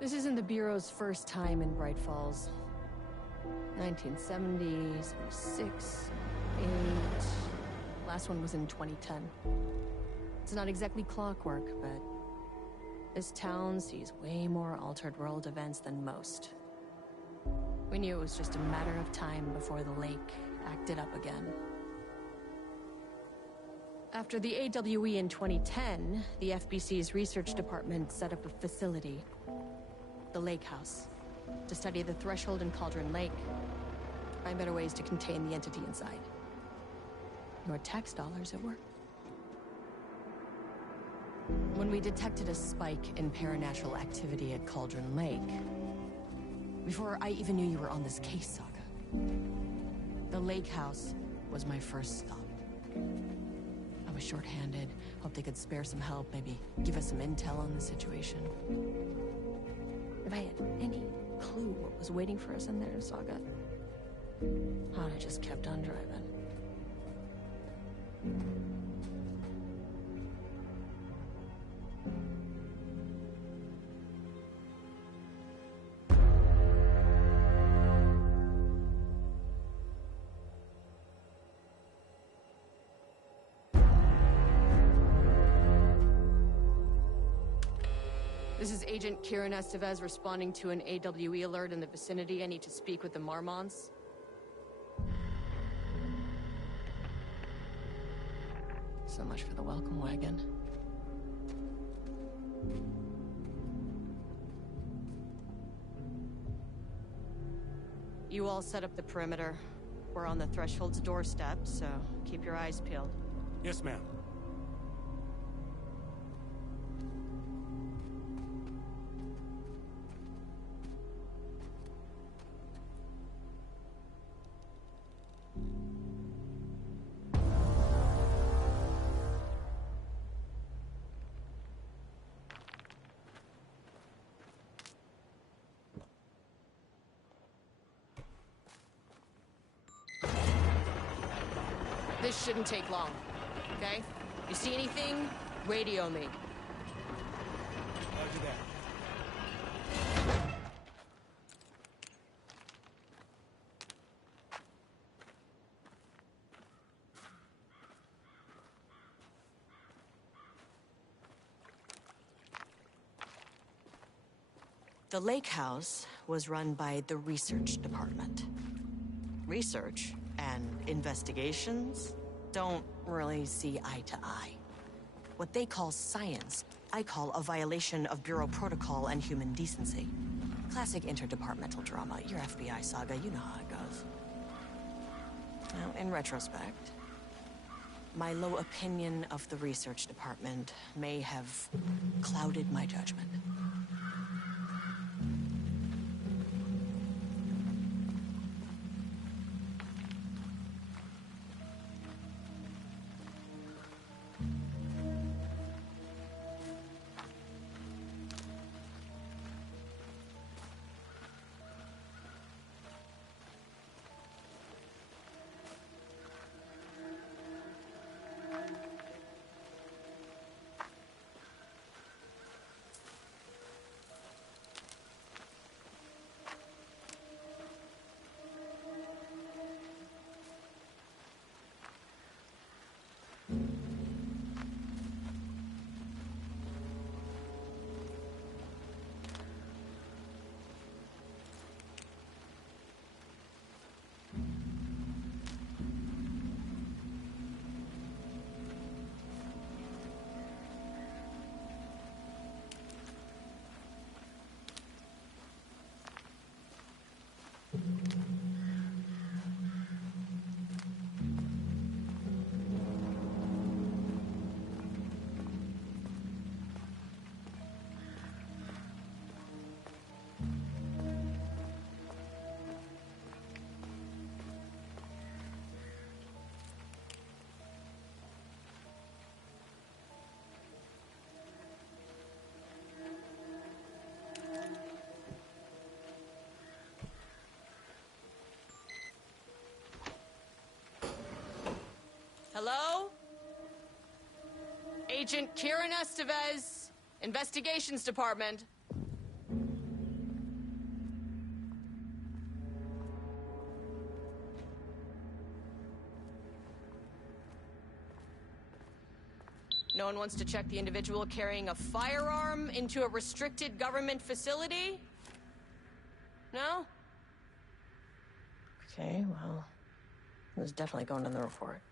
This isn't the Bureau's first time in Bright Falls. 1970, 76, 8... Last one was in 2010. It's not exactly clockwork, but this town sees way more altered world events than most. We knew it was just a matter of time before the lake acted up again. After the AWE in 2010, the FBC's research department set up a facility, the Lake House, to study the Threshold and Cauldron Lake, find better ways to contain the entity inside. Your tax dollars at work. When we detected a spike in paranatural activity at Cauldron Lake, before I even knew you were on this case, Saga, the Lake House was my first stop. I was short-handed, hoped they could spare some help, maybe give us some intel on the situation. If I had any clue what was waiting for us in there, Saga, I'd have just kept on driving. This is Agent Kieran Estevez responding to an AWE alert in the vicinity. I need to speak with the Marmons. So much for the welcome wagon. You all set up the perimeter. We're on the Threshold's doorstep, so keep your eyes peeled. Yes, ma'am. This shouldn't take long, okay? You see anything, radio me. Roger that. The Lake House was run by the research department. Research and investigations don't really see eye to eye. What they call science, I call a violation of Bureau protocol and human decency. Classic interdepartmental drama. Your FBI saga, you know how it goes. Now, in retrospect, my low opinion of the research department may have clouded my judgment. Hello? Agent Kieran Estevez, Investigations Department. No one wants to check the individual carrying a firearm into a restricted government facility? No? Okay, well, it was definitely going in the report.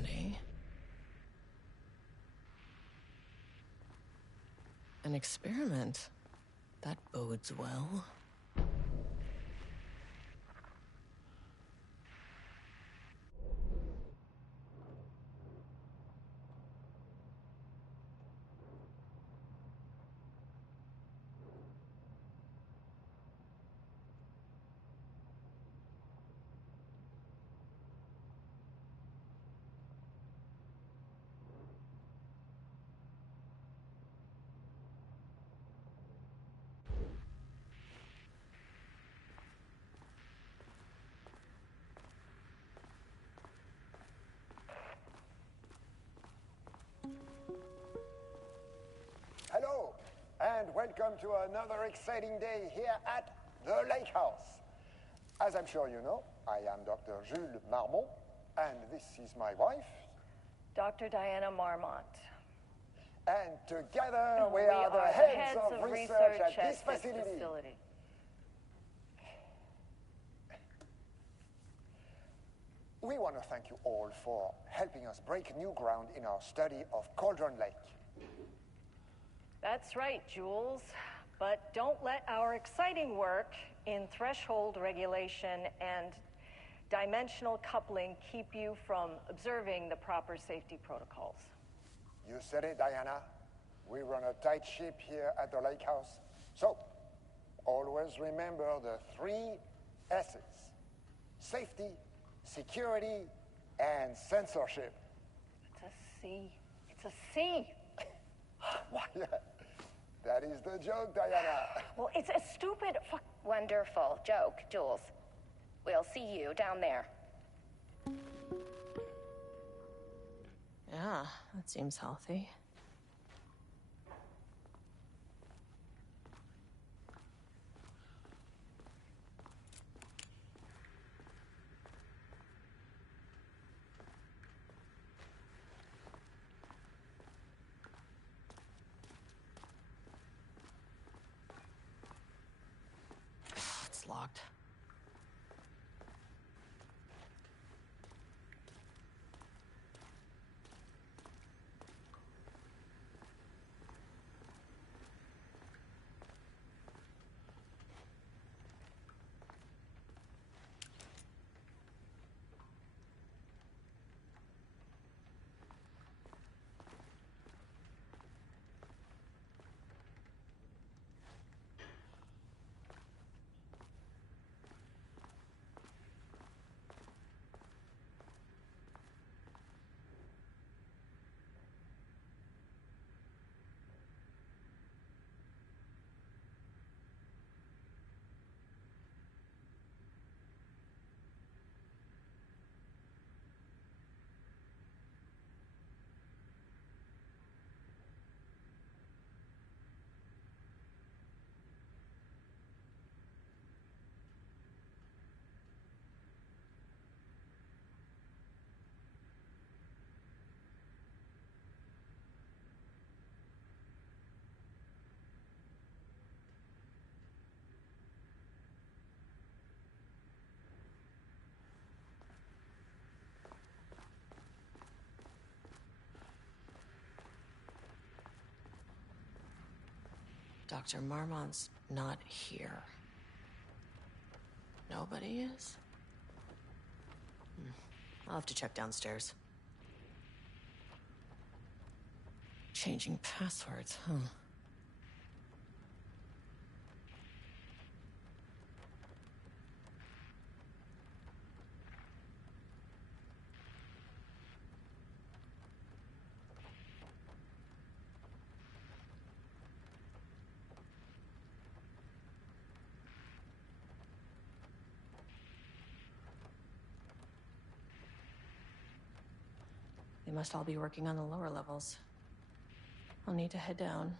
handy. An experiment. That bodes well. Hello, and welcome to another exciting day here at the Lake House. As I'm sure you know, I am Dr. Jules Marmont, and this is my wife. Dr. Diana Marmont. And together we are the heads of research at this facility. We want to thank you all for helping us break new ground in our study of Cauldron Lake. That's right, Jules. But don't let our exciting work in threshold regulation and dimensional coupling keep you from observing the proper safety protocols. You said it, Diana. We run a tight ship here at the Lake House. So, always remember the 3 S's. Safety, security, and censorship. It's a C. It's a C. Why, that is the joke, Diana. Well, it's a stupid Wonderful joke, Jules. We'll see you down there. Yeah, that seems healthy. It's locked. Dr. Marmont's not here. Nobody is? I'll have to check downstairs. Changing passwords, huh? They must all be working on the lower levels. I'll need to head down.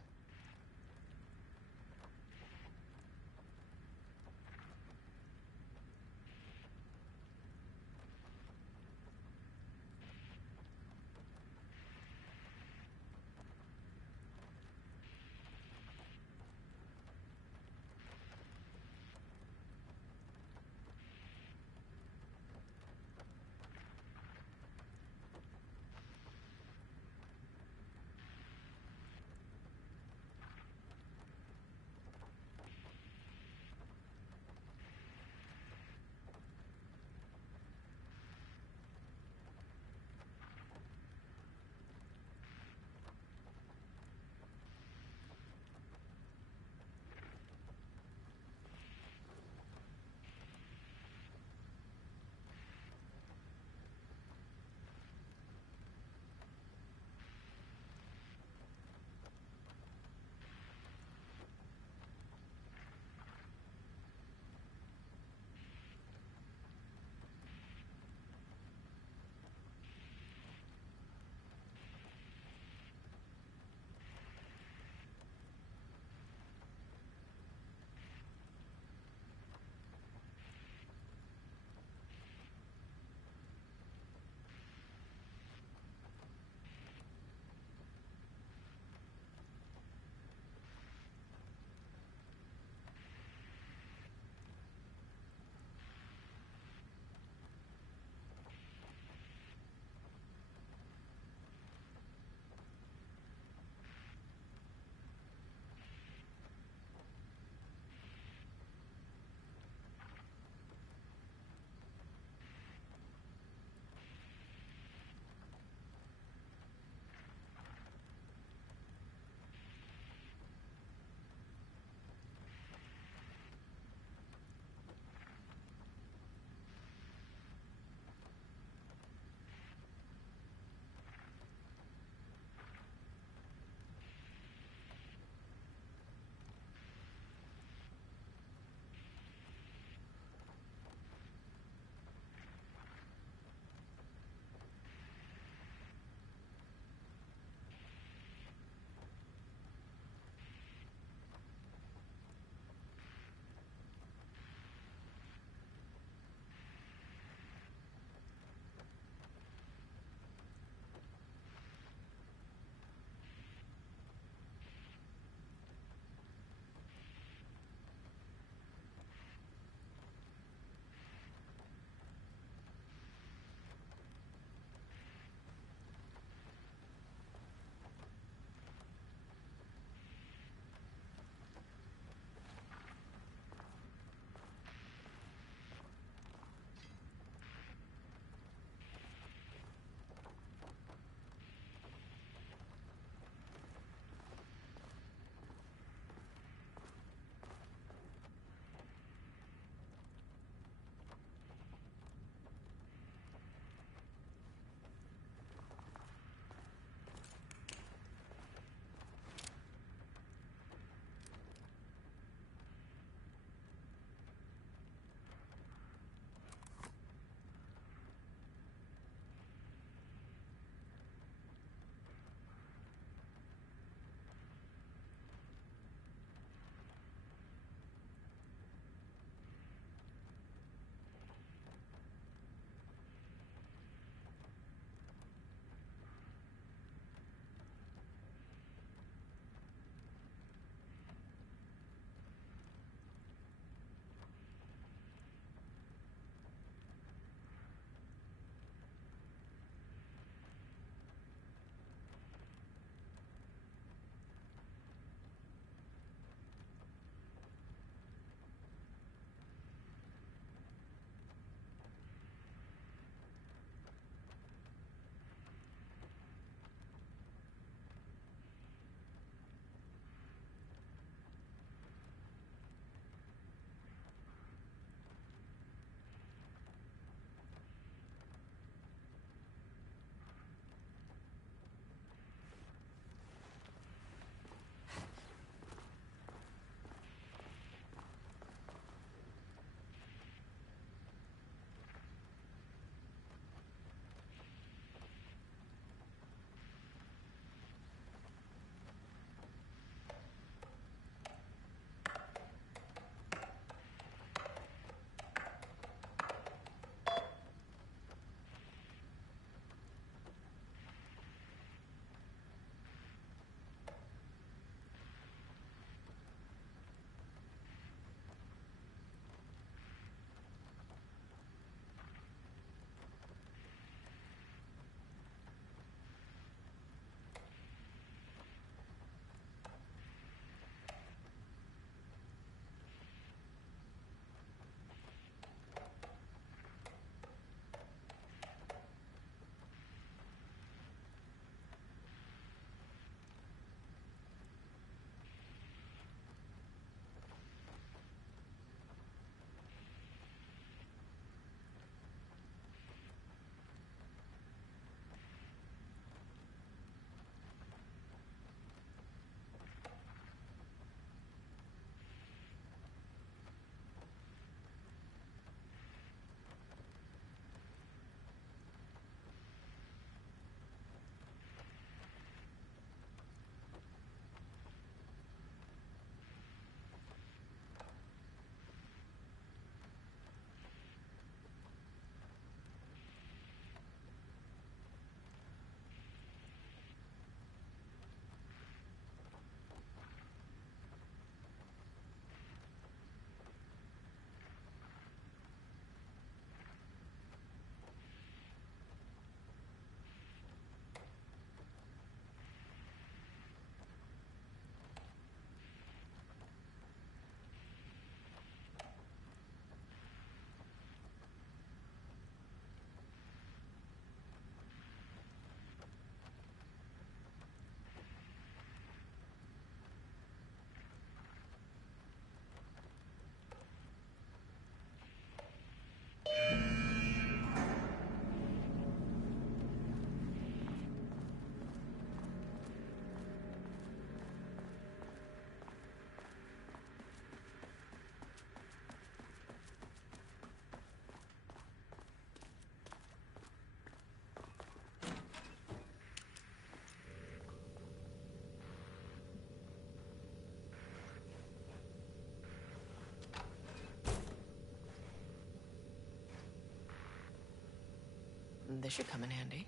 This should come in handy.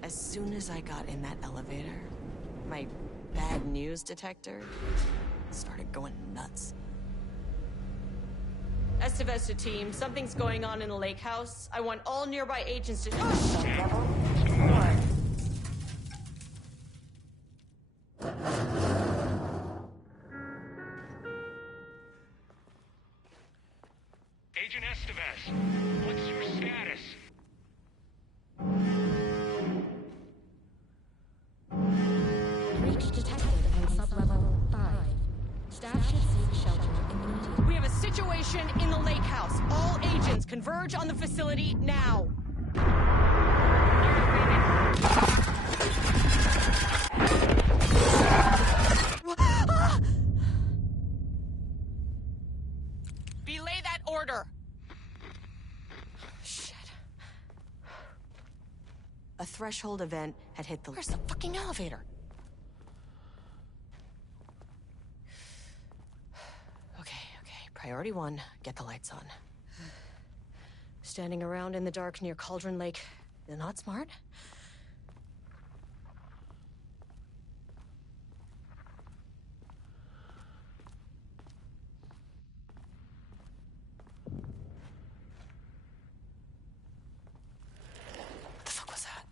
As soon as I got in that elevator, my bad news detector started going nuts. Estevez to team, something's going on in the lake house. I want all nearby agents to... Agent Estevez, what's your status? Breach detected on sublevel 5. Staff should seek shelter immediately. We have a situation in the lake house. All agents converge on the facility now. Belay that order. Shit. A threshold event had hit the... Where's the fucking elevator? Okay. Priority 1, get the lights on. Standing around in the dark near Cauldron Lake, not smart? What the fuck was that?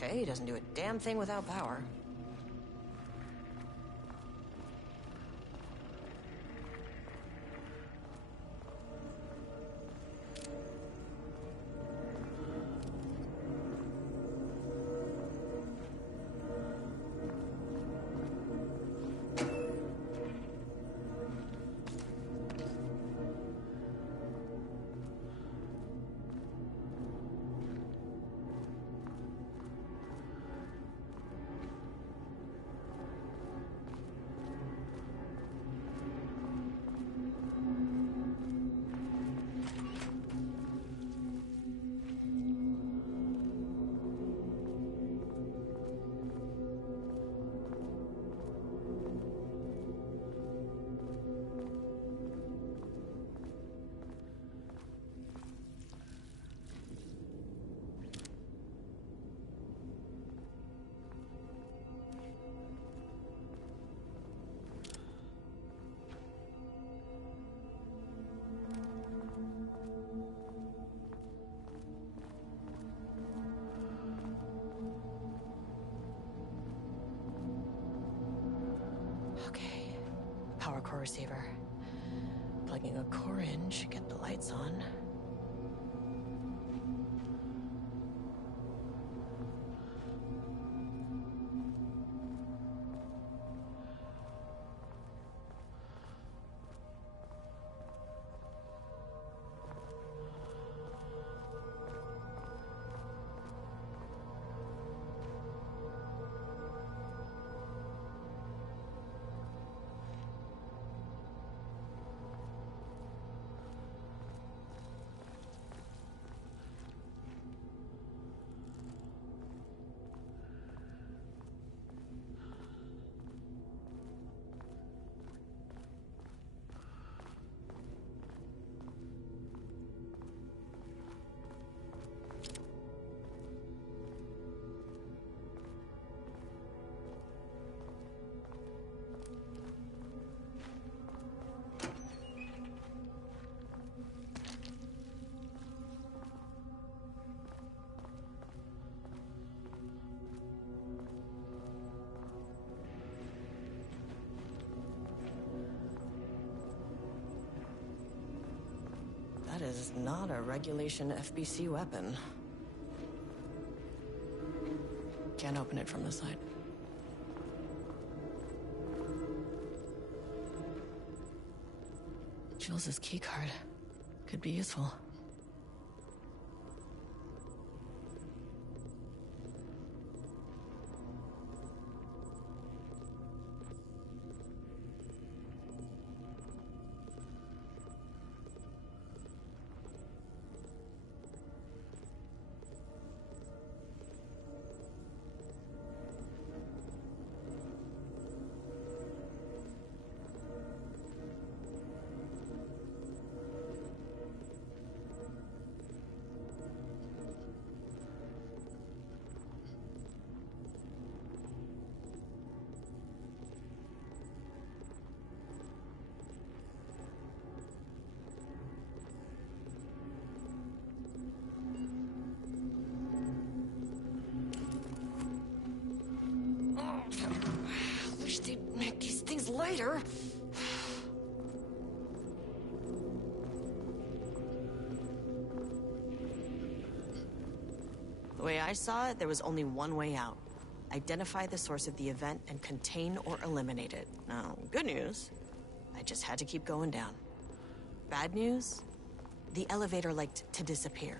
Okay, doesn't do a damn thing without power. Okay, power core receiver. Plugging a core in should get the lights on. That is not a regulation FBC weapon. Can't open it from the side. Jules's keycard could be useful. Wish they'd make these things lighter. The way I saw it, there was only one way out. Identify the source of the event and contain or eliminate it. Now, good news, I just had to keep going down. Bad news, the elevator liked to disappear.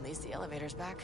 At least the elevator's back.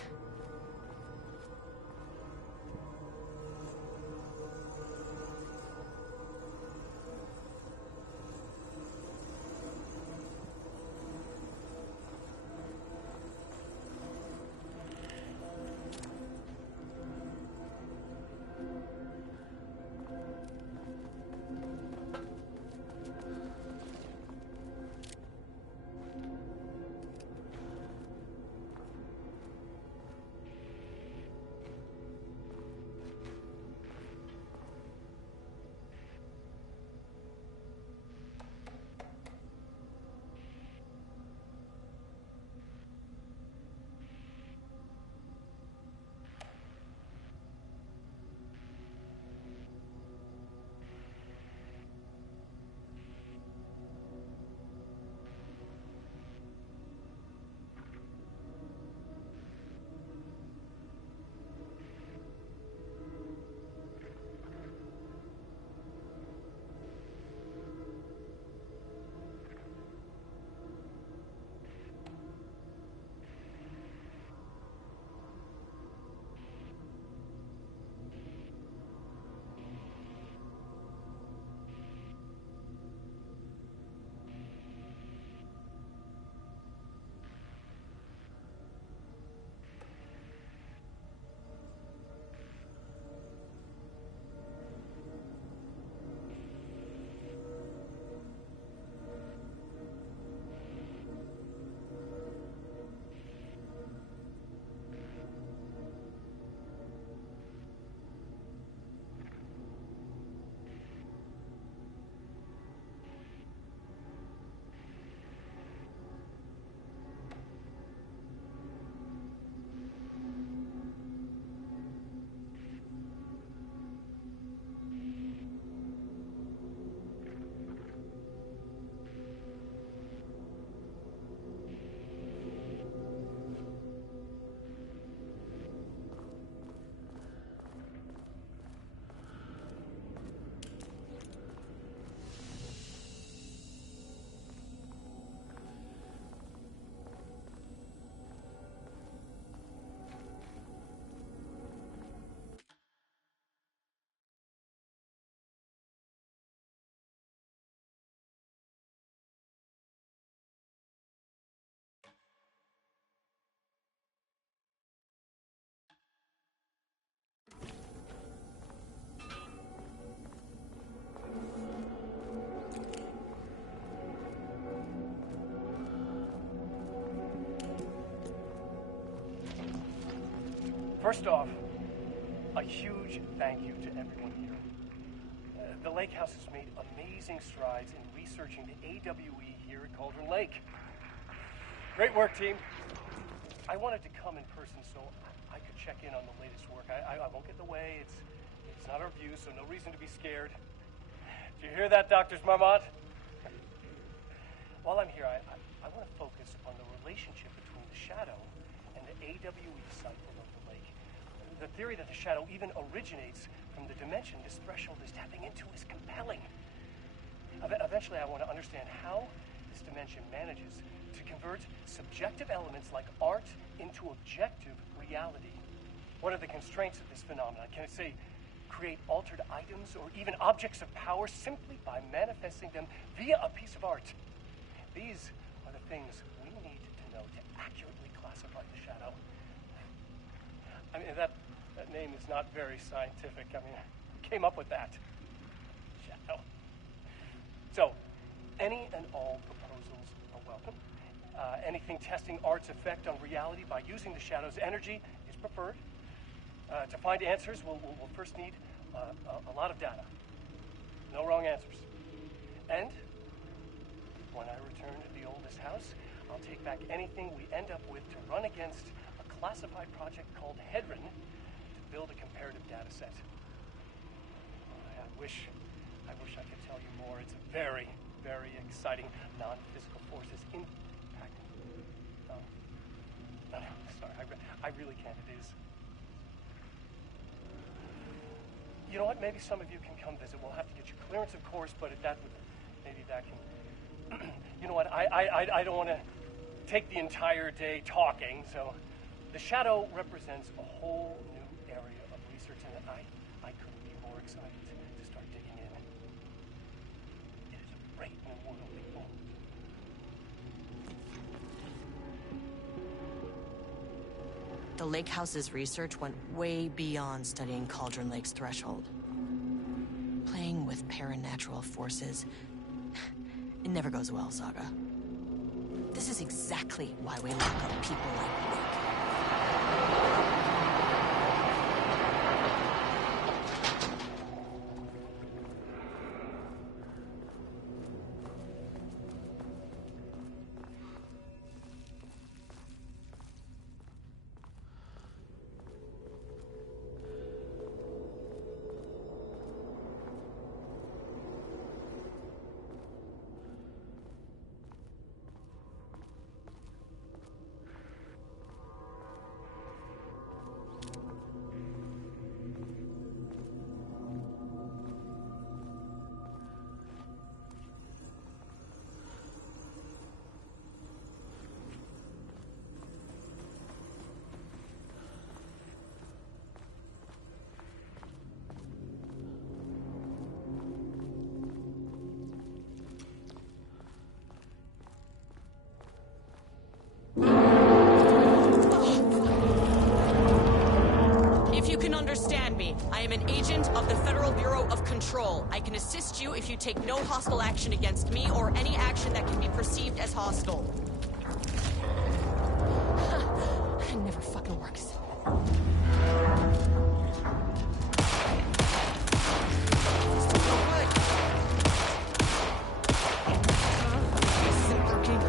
First off, a huge thank you to everyone here. The Lake House has made amazing strides in researching the AWE here at Cauldron Lake. Great work, team. I wanted to come in person so I could check in on the latest work. I won't get in the way. It's not our view, so no reason to be scared. Do you hear that, Dr. Marmont? While I'm here, I want to focus on the relationship between the Shadow and the AWE site below the lake. The theory that the Shadow even originates from the dimension this threshold is tapping into is compelling. Eventually, I want to understand how this dimension manages to convert subjective elements like art into objective reality. What are the constraints of this phenomenon? Can it, say, create altered items or even objects of power simply by manifesting them via a piece of art? These are the things we need to know to accurately classify the Shadow. I mean, that name is not very scientific. I mean, who came up with that? Shadow. So, any and all proposals are welcome. Anything testing art's effect on reality by using the Shadow's energy is preferred. To find answers, we'll first need a lot of data. No wrong answers. And when I return to the oldest house, I'll take back anything we end up with to run against a classified project called Hedron to build a comparative data set. I wish I could tell you more. It's a very, very exciting non-physical forces impacting. Oh, no, sorry, I really can't. It is. You know what? Maybe some of you can come visit. We'll have to get you clearance, of course, but maybe that can. You know what? I don't want to take the entire day talking. So, the Shadow represents a whole new area of research, and I couldn't be more excited to start digging in. It is a great new world, people. The Lake House's research went way beyond studying Cauldron Lake's threshold. Playing with paranatural forces, it never goes well, Saga. This is exactly why we lock up people like Rick. Understand me. I am an agent of the Federal Bureau of Control. I can assist you if you take no hostile action against me or any action that can be perceived as hostile. It never fucking works. This isn't working.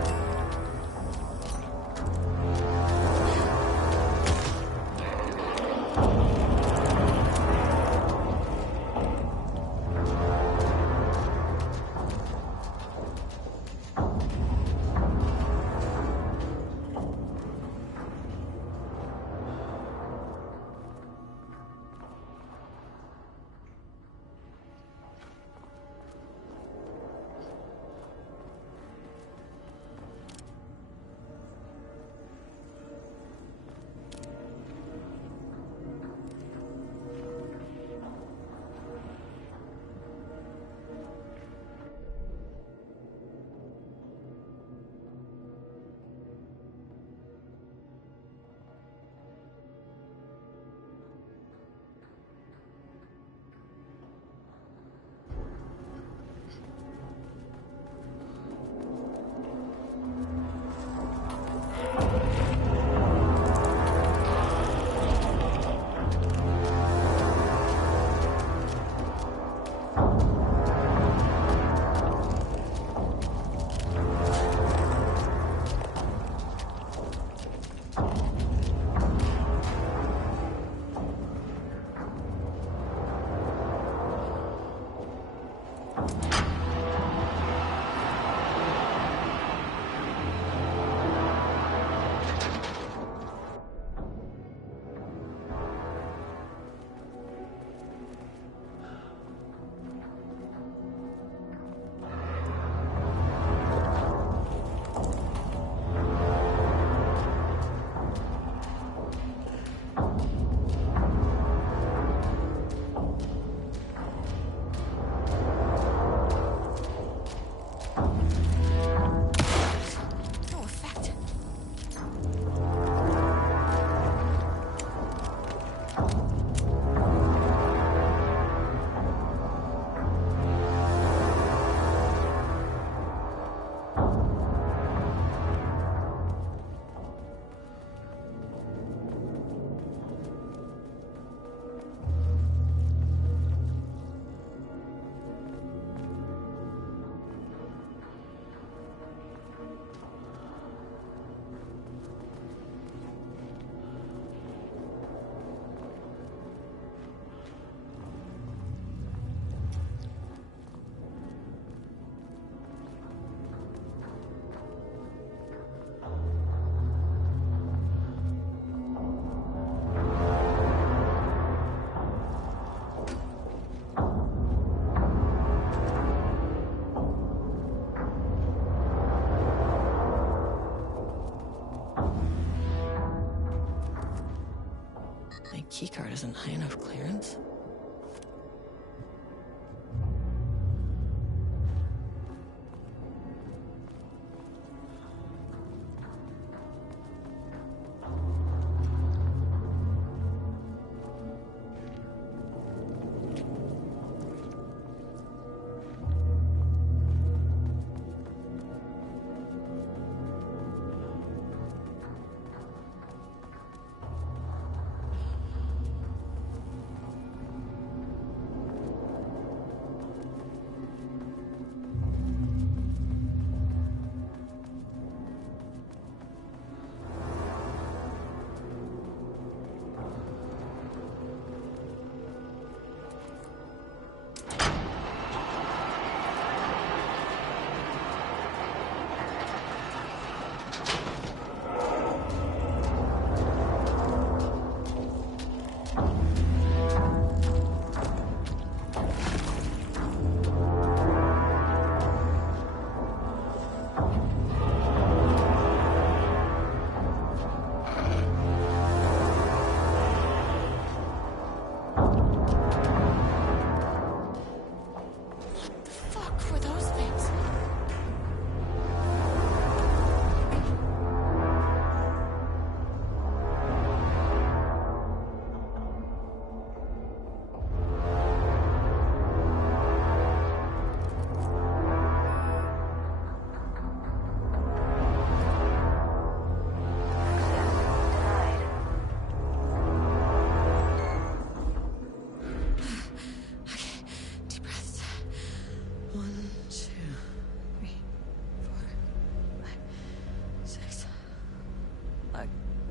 keycard isn't high enough clearance.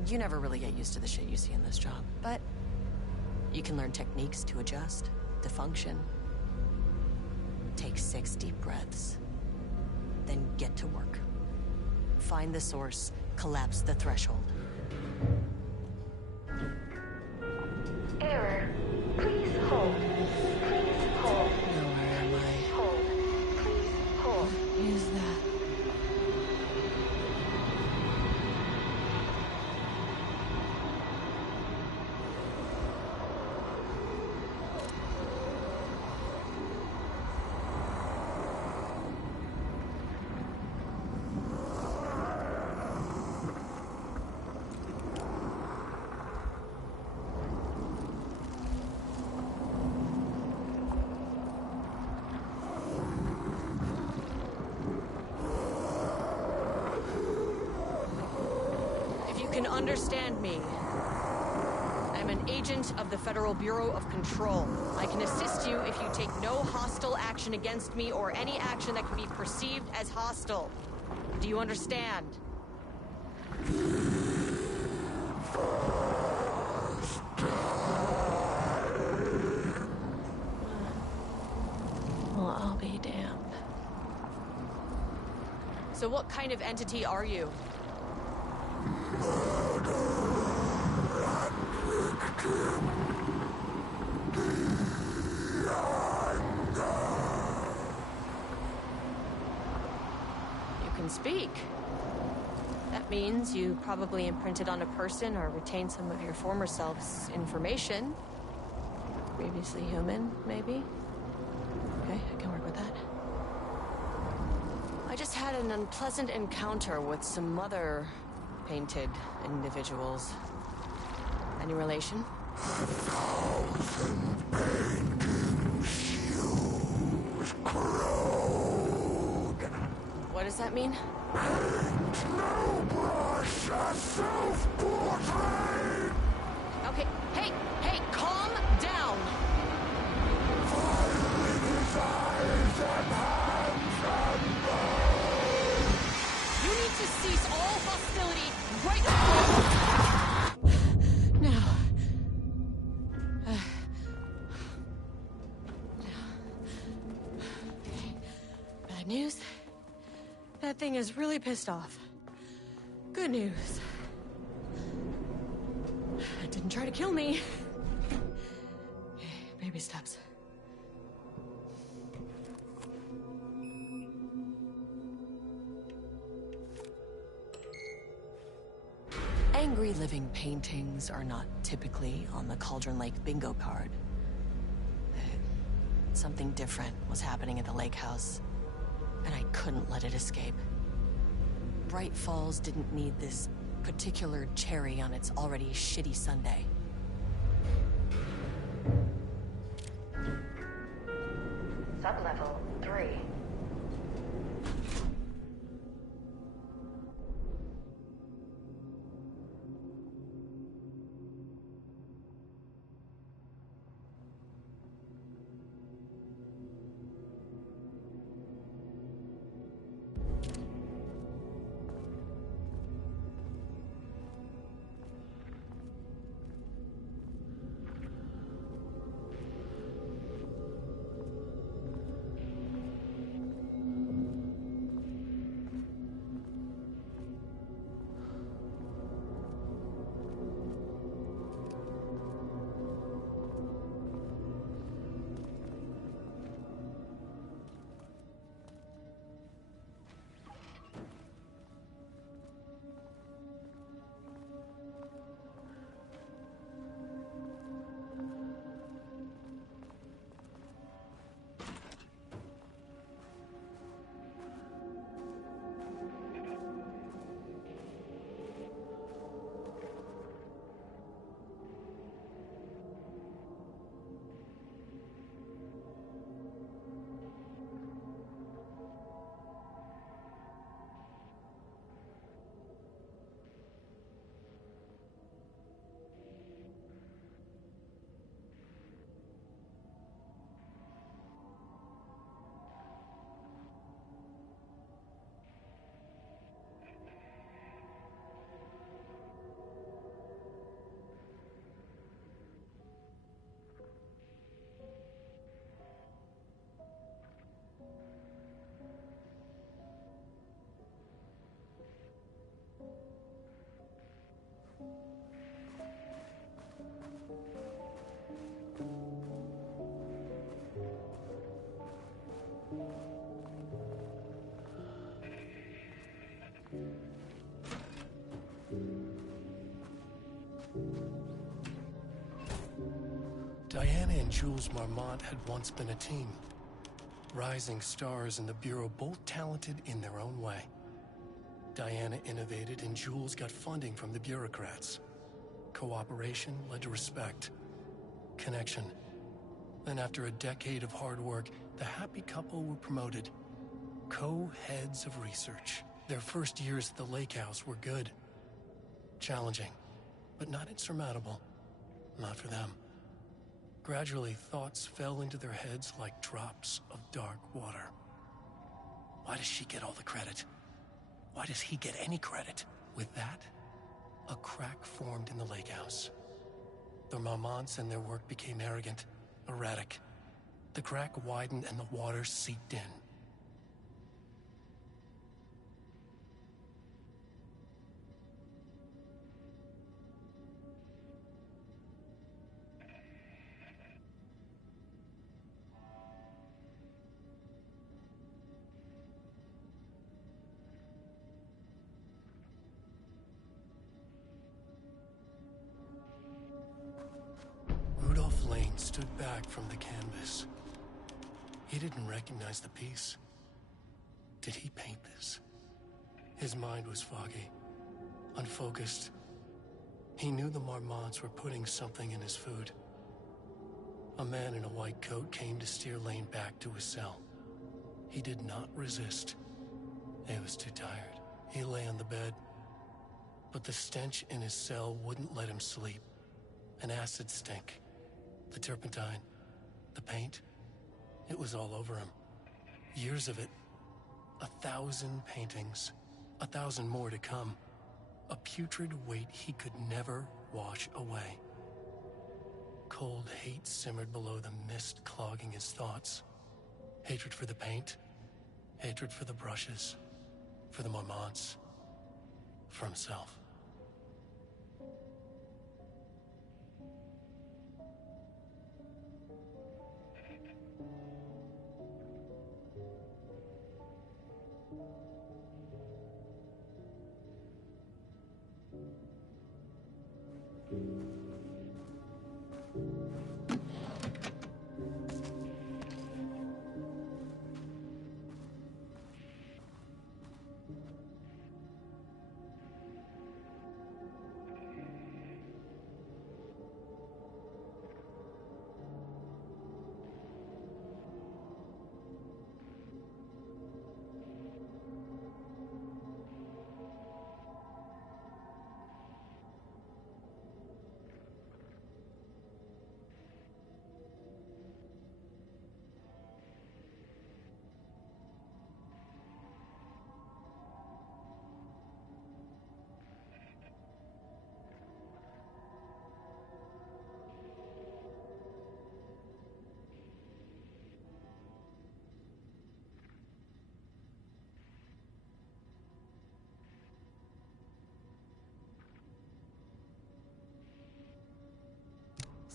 You never really get used to the shit you see in this job, but you can learn techniques to adjust, to function. Take 6 deep breaths, then get to work. Find the source, collapse the threshold. Error. Please hold. Please hold. Now where am I? Hold. Please hold. What is that? Can understand me. I'm an agent of the Federal Bureau of Control. I can assist you if you take no hostile action against me or any action that can be perceived as hostile. Do you understand? Well, I'll be damned. So what kind of entity are you? You can speak. That means you probably imprinted on a person or retained some of your former self's information. Previously human, maybe? Okay, I can work with that. I just had an unpleasant encounter with some other painted individuals. Any relation? 1,000 painting shoes corrode. What does that mean? Paint no brush, a self-portrait. Okay, hey, calm down. Filing his eyes and hands and bones. You need to cease all hostility right now. Bad news. That thing is really pissed off. Good news. It didn't try to kill me. Baby steps. Angry living paintings are not typically on the Cauldron Lake bingo card. Something different was happening at the lake house, and I couldn't let it escape. Bright Falls didn't need this particular cherry on its already shitty sundae. Sublevel 3. Diana and Jules Marmont had once been a team. Rising stars in the Bureau, both talented in their own way. Diana innovated and Jules got funding from the bureaucrats. Cooperation led to respect. Connection. Then after a decade of hard work, the happy couple were promoted. Co-heads of research. Their first years at the lake house were good. Challenging, but not insurmountable. Not for them. Gradually, thoughts fell into their heads like drops of dark water. Why does she get all the credit? Why does he get any credit? With that, a crack formed in the lake house. The Marmonts and their work became arrogant, erratic. The crack widened and the water seeped in. Rudolph Lane stood back from the canvas. He didn't recognize the piece. Did he paint this? His mind was foggy, unfocused. He knew the Marmonts were putting something in his food. A man in a white coat came to steer Lane back to his cell. He did not resist. He was too tired. He lay on the bed, but the stench in his cell wouldn't let him sleep. An acid stink. The turpentine, the paint, it was all over him. Years of it. 1,000 paintings. 1,000 more to come. A putrid weight he could never wash away. Cold hate simmered below the mist clogging his thoughts. Hatred for the paint. Hatred for the brushes. For the Marmonts. For himself.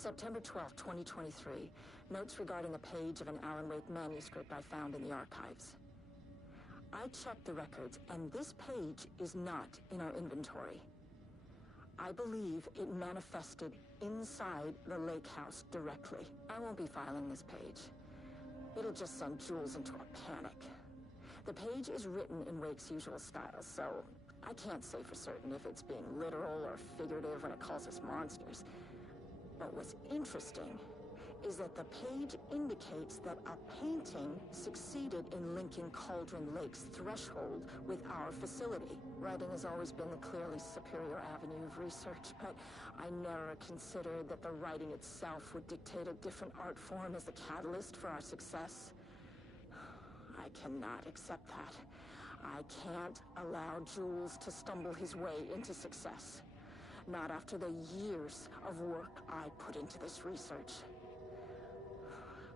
September 12, 2023. Notes regarding a page of an Alan Wake manuscript I found in the archives. I checked the records, and this page is not in our inventory. I believe it manifested inside the lake house directly. I won't be filing this page. It'll just send Jules into a panic. The page is written in Wake's usual style, so I can't say for certain if it's being literal or figurative when it calls us monsters. But what's interesting is that the page indicates that a painting succeeded in linking Cauldron Lake's threshold with our facility. Writing has always been the clearly superior avenue of research, but I never considered that the writing itself would dictate a different art form as the catalyst for our success. I cannot accept that. I can't allow Jules to stumble his way into success. Not after the years of work I put into this research.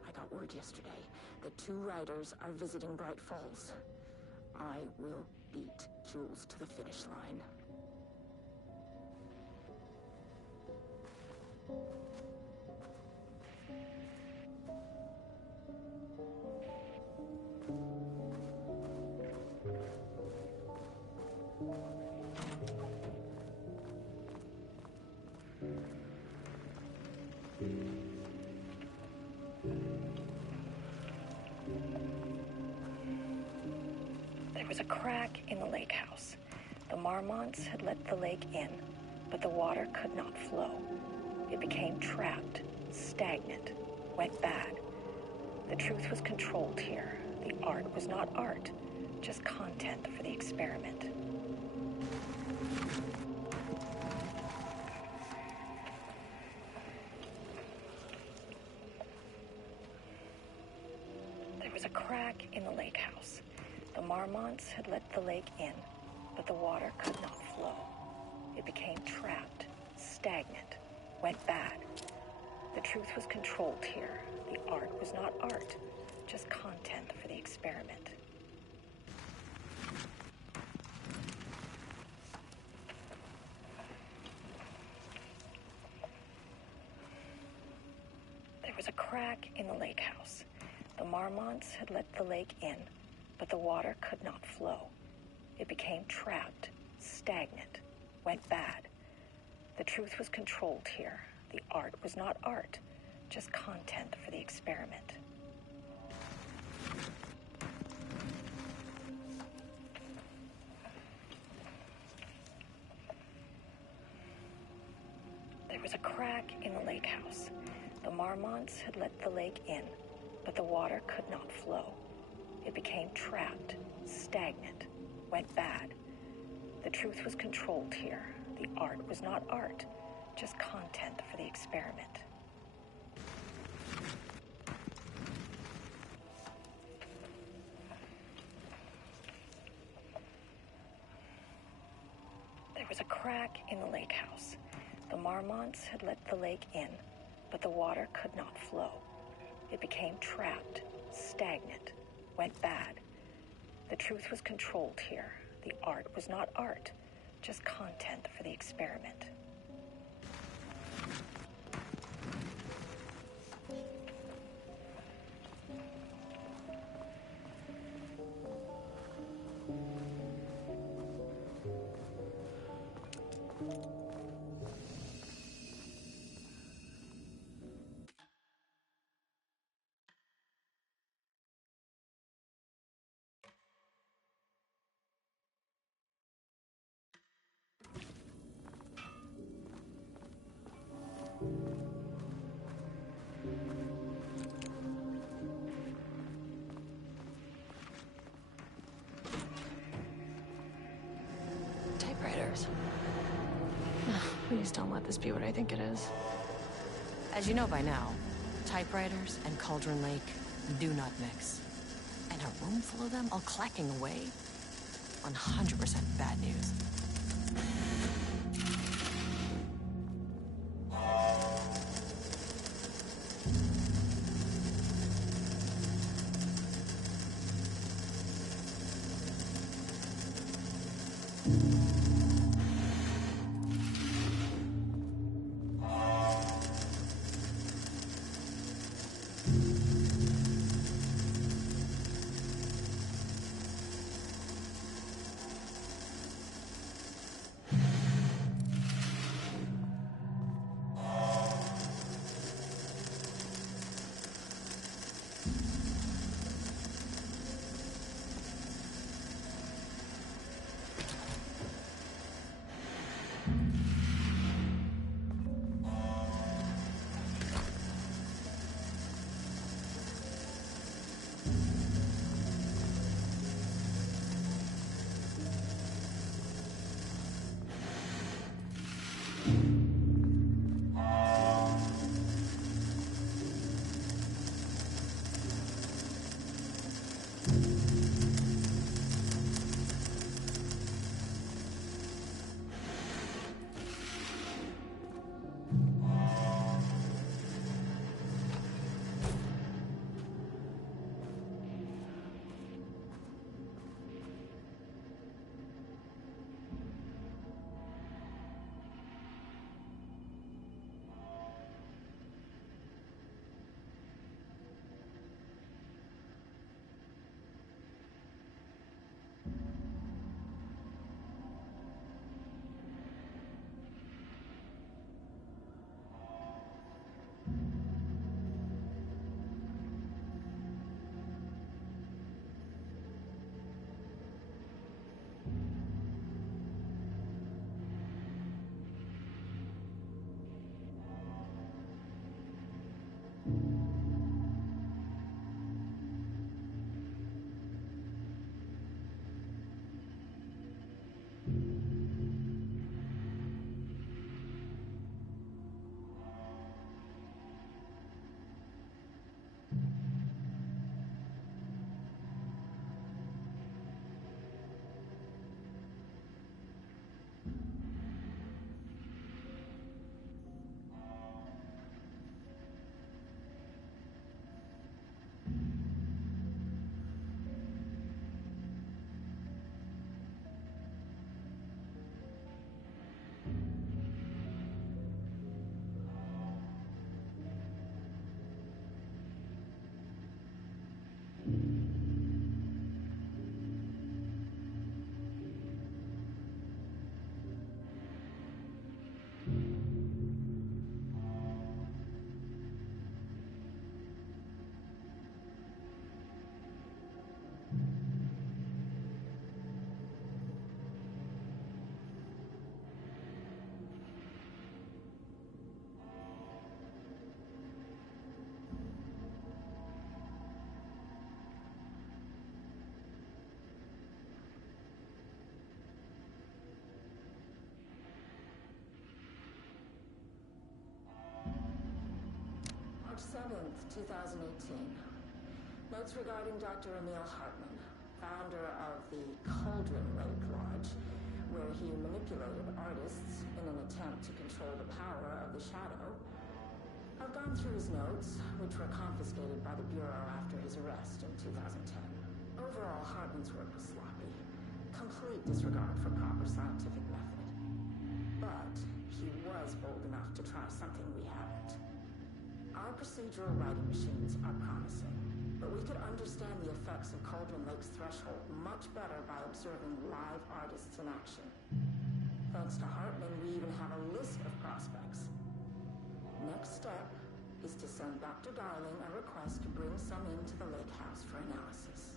I got word yesterday that 2 writers are visiting Bright Falls. I will beat Jules to the finish line. There was a crack in the lake house. The Marmonts had let the lake in, but the water could not flow. It became trapped, stagnant, went bad. The truth was controlled here. The art was not art, just content for the experiment. There was a crack in the lake house. The Marmonts had let the lake in, but the water could not flow. It became trapped, stagnant, went bad. The truth was controlled here. The art was not art, just content for the experiment. There was a crack in the lake house. The Marmonts had let the lake in, but the water could not flow. It became trapped, stagnant, went bad. The truth was controlled here. The art was not art, just content for the experiment. There was a crack in the lake house. The Marmonts had let the lake in, but the water could not flow. It became trapped, stagnant, went bad. The truth was controlled here. The art was not art, just content for the experiment. There was a crack in the lake house. The Marmonts had let the lake in, but the water could not flow. It became trapped, stagnant, went bad. The truth was controlled here. The art was not art, just content for the experiment. Typewriters. Please don't let this be what I think it is. As you know by now, typewriters and Cauldron Lake do not mix. And a room full of them all clacking away? 100% bad news. 7th, 2018. Notes regarding Dr. Emil Hartman, founder of the Cauldron Lake Lodge, where he manipulated artists in an attempt to control the power of the Shadow. I've gone through his notes, which were confiscated by the Bureau after his arrest in 2010. Overall, Hartman's work was sloppy. Complete disregard for proper scientific method. But he was bold enough to try something we haven't. Our procedural writing machines are promising, but we could understand the effects of Cauldron Lake's threshold much better by observing live artists in action. Thanks to Hartman, we even have a list of prospects. Next step is to send Dr. Darling a request to bring some into the lake house for analysis.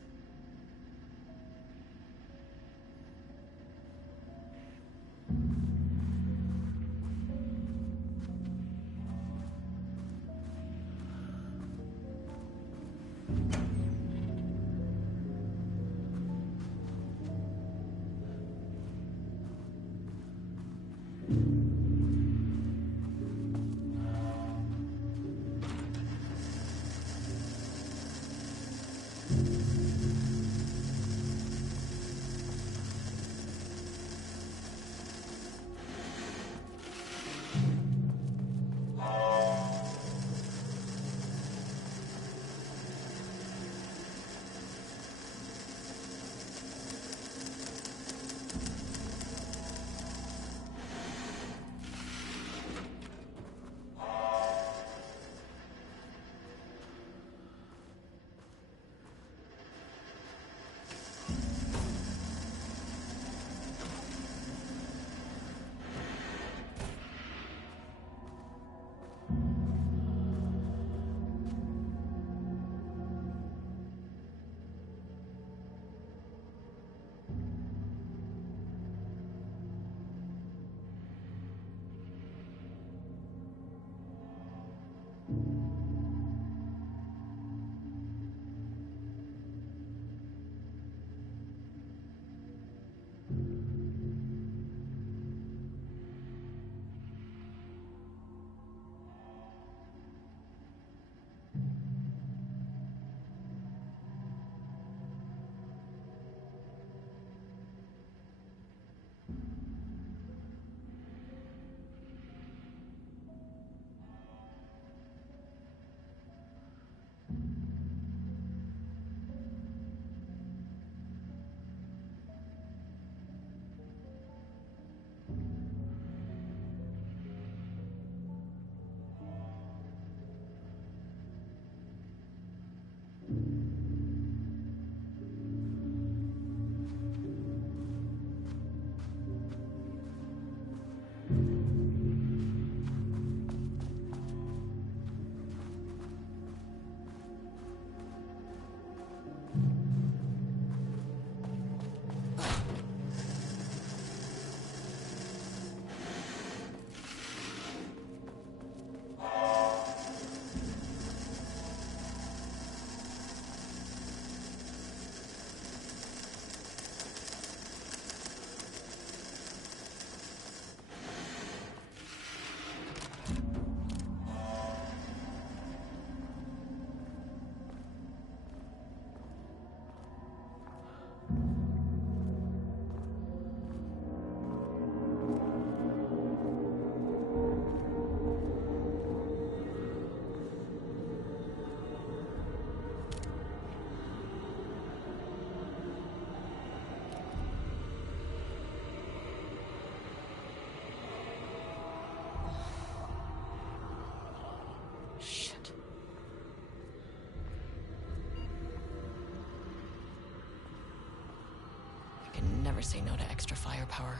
never say no to extra firepower.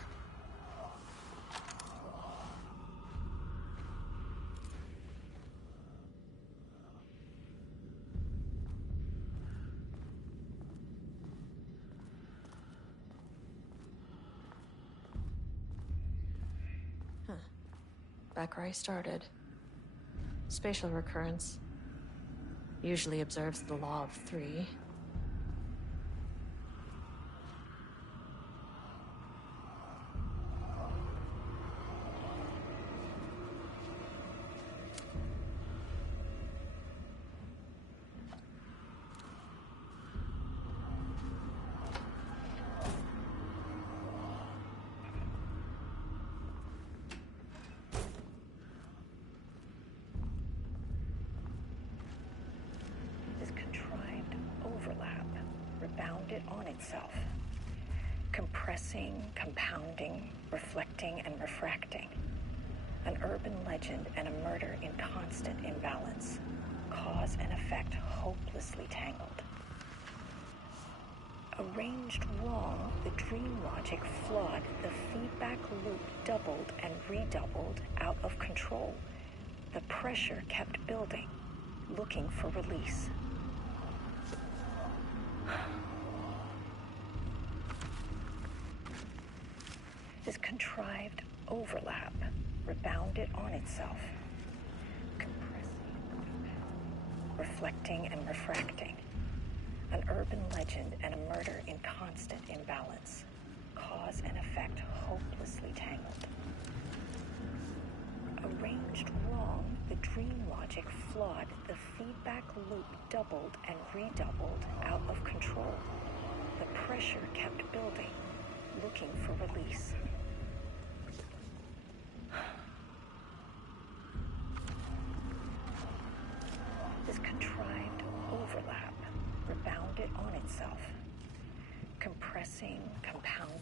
Back where I started. Spatial recurrence usually observes the law of three. Rebounded on itself, compressing, compounding, reflecting, and refracting. An urban legend and a murder in constant imbalance, cause and effect hopelessly tangled. Arranged wrong, the dream logic flawed, the feedback loop doubled and redoubled, out of control. The pressure kept building, looking for release. This contrived overlap rebounded on itself, compressing, reflecting, and refracting. An urban legend and a murder in constant imbalance, cause and effect hopelessly tangled. Arranged wrong, the dream logic flawed, the feedback loop doubled and redoubled, out of control. The pressure kept building, looking for release. This contrived overlap rebounded on itself, compressing, compounding.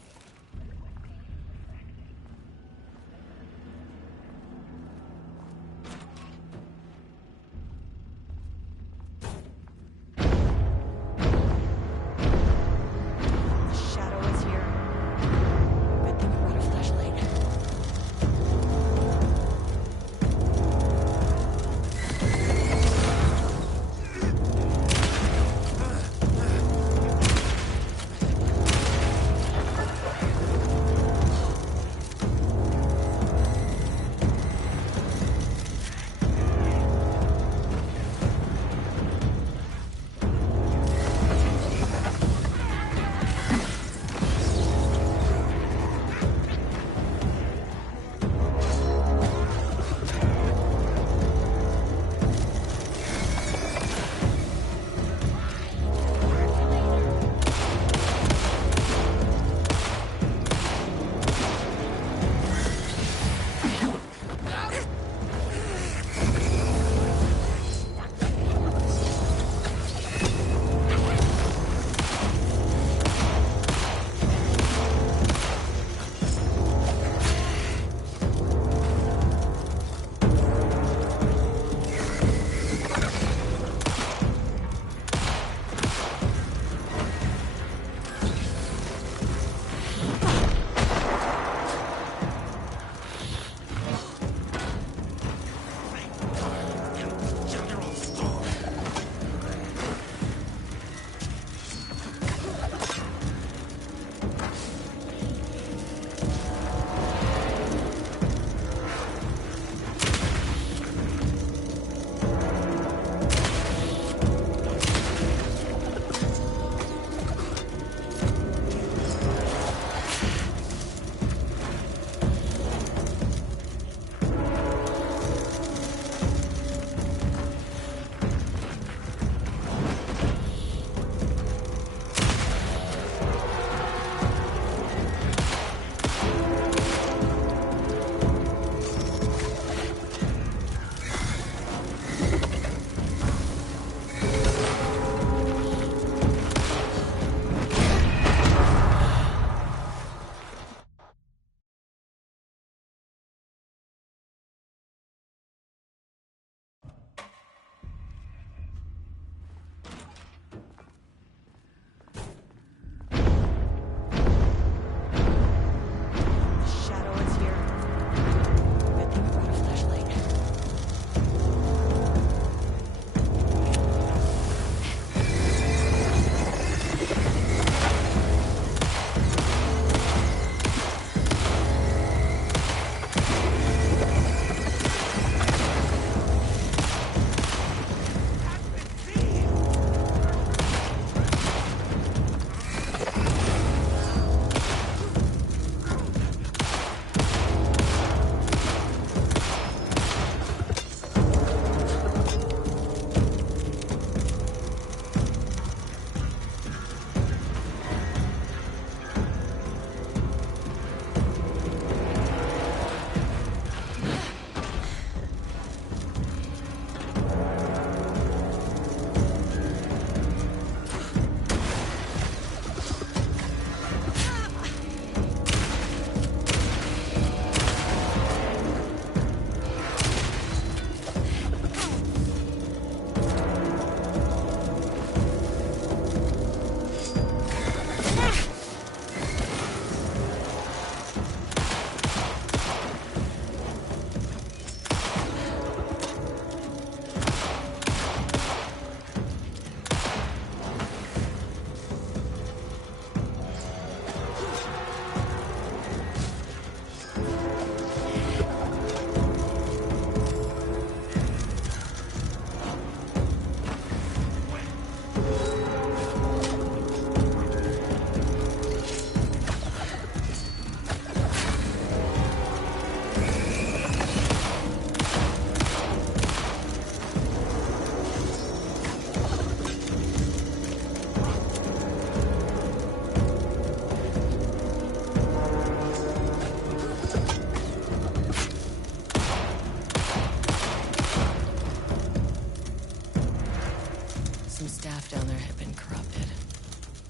Some staff down there had been corrupted.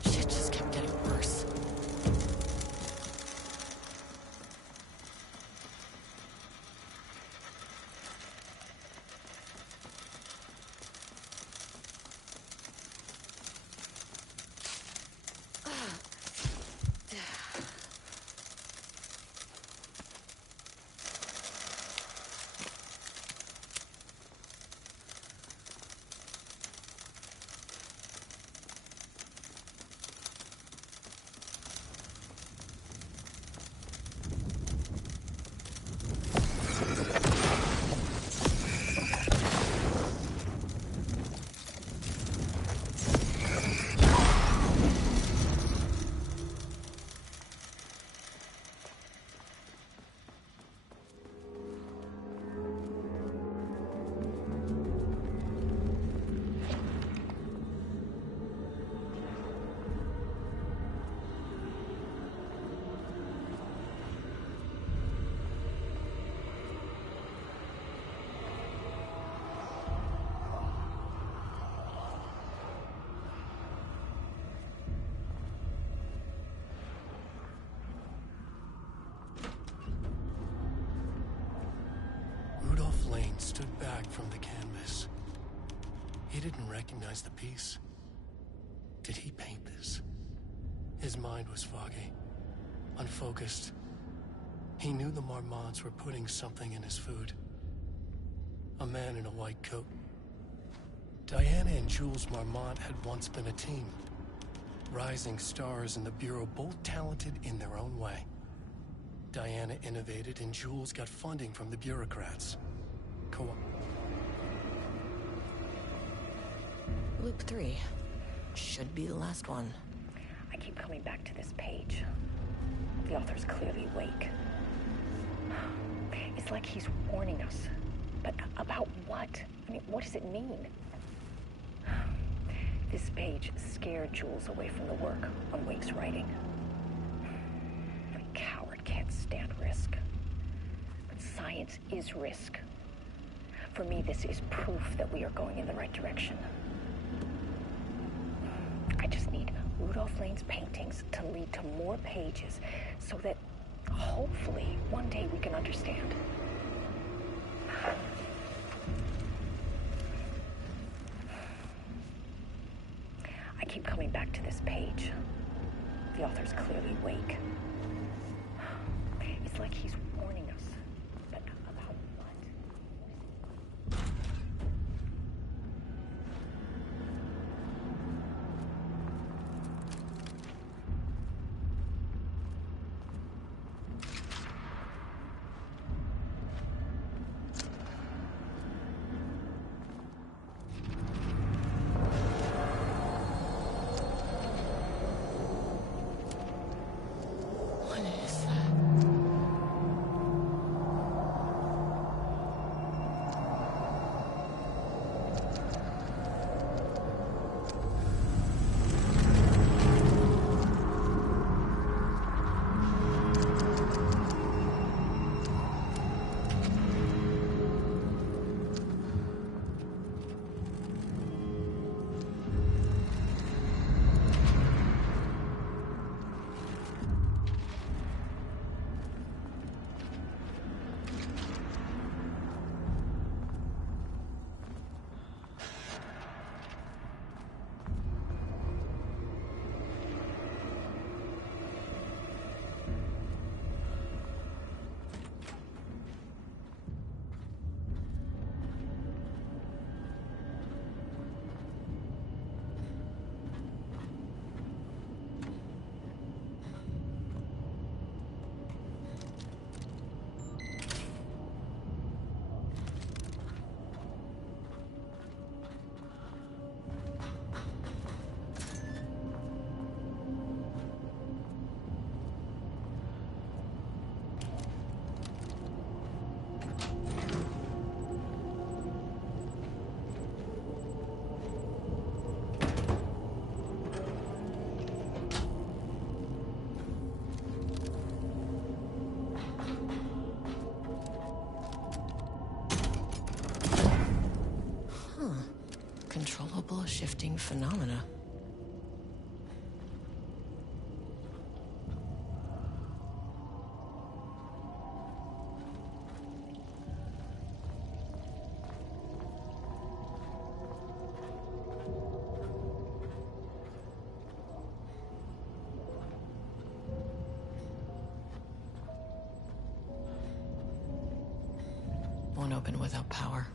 Shit just kept getting worse. Rudolph Lane stood back from the canvas. He didn't recognize the piece. Did he paint this? His mind was foggy, unfocused. He knew the Marmonts were putting something in his food. A man in a white coat. Diana and Jules Marmont had once been a team. Rising stars in the Bureau, both talented in their own way. Diana innovated and Jules got funding from the bureaucrats. Loop 3. Should be the last one. I keep coming back to this page. The author's clearly awake. It's like he's warning us. But about what? I mean, what does it mean? This page scared Jules away from the work on Wake's writing. A coward can't stand risk. But science is risk. For me, this is proof that we are going in the right direction. I just need Rudolph Lane's paintings to lead to more pages so that hopefully one day we can understand. I keep coming back to this page. The author's clearly awake. It's like he's warning us. But about what? What is that? shape-shifting phenomena. Won't open without power.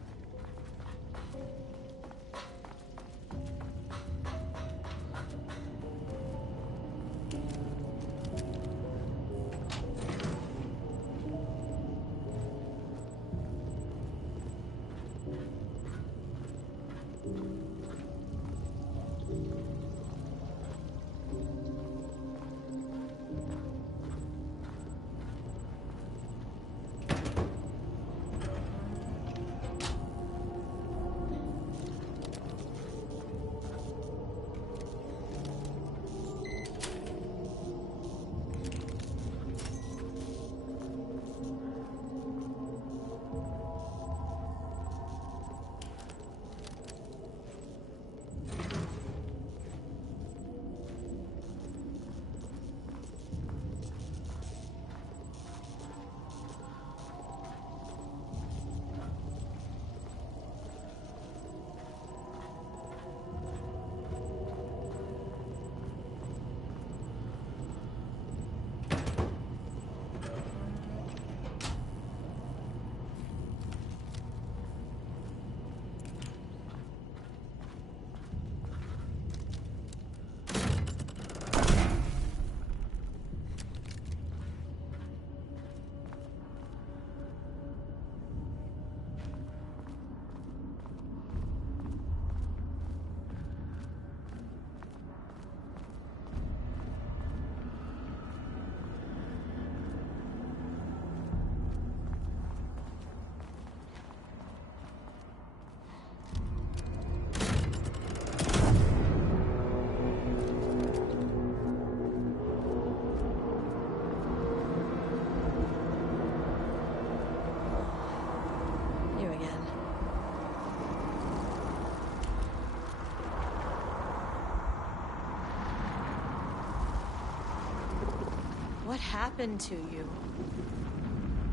What happened to you?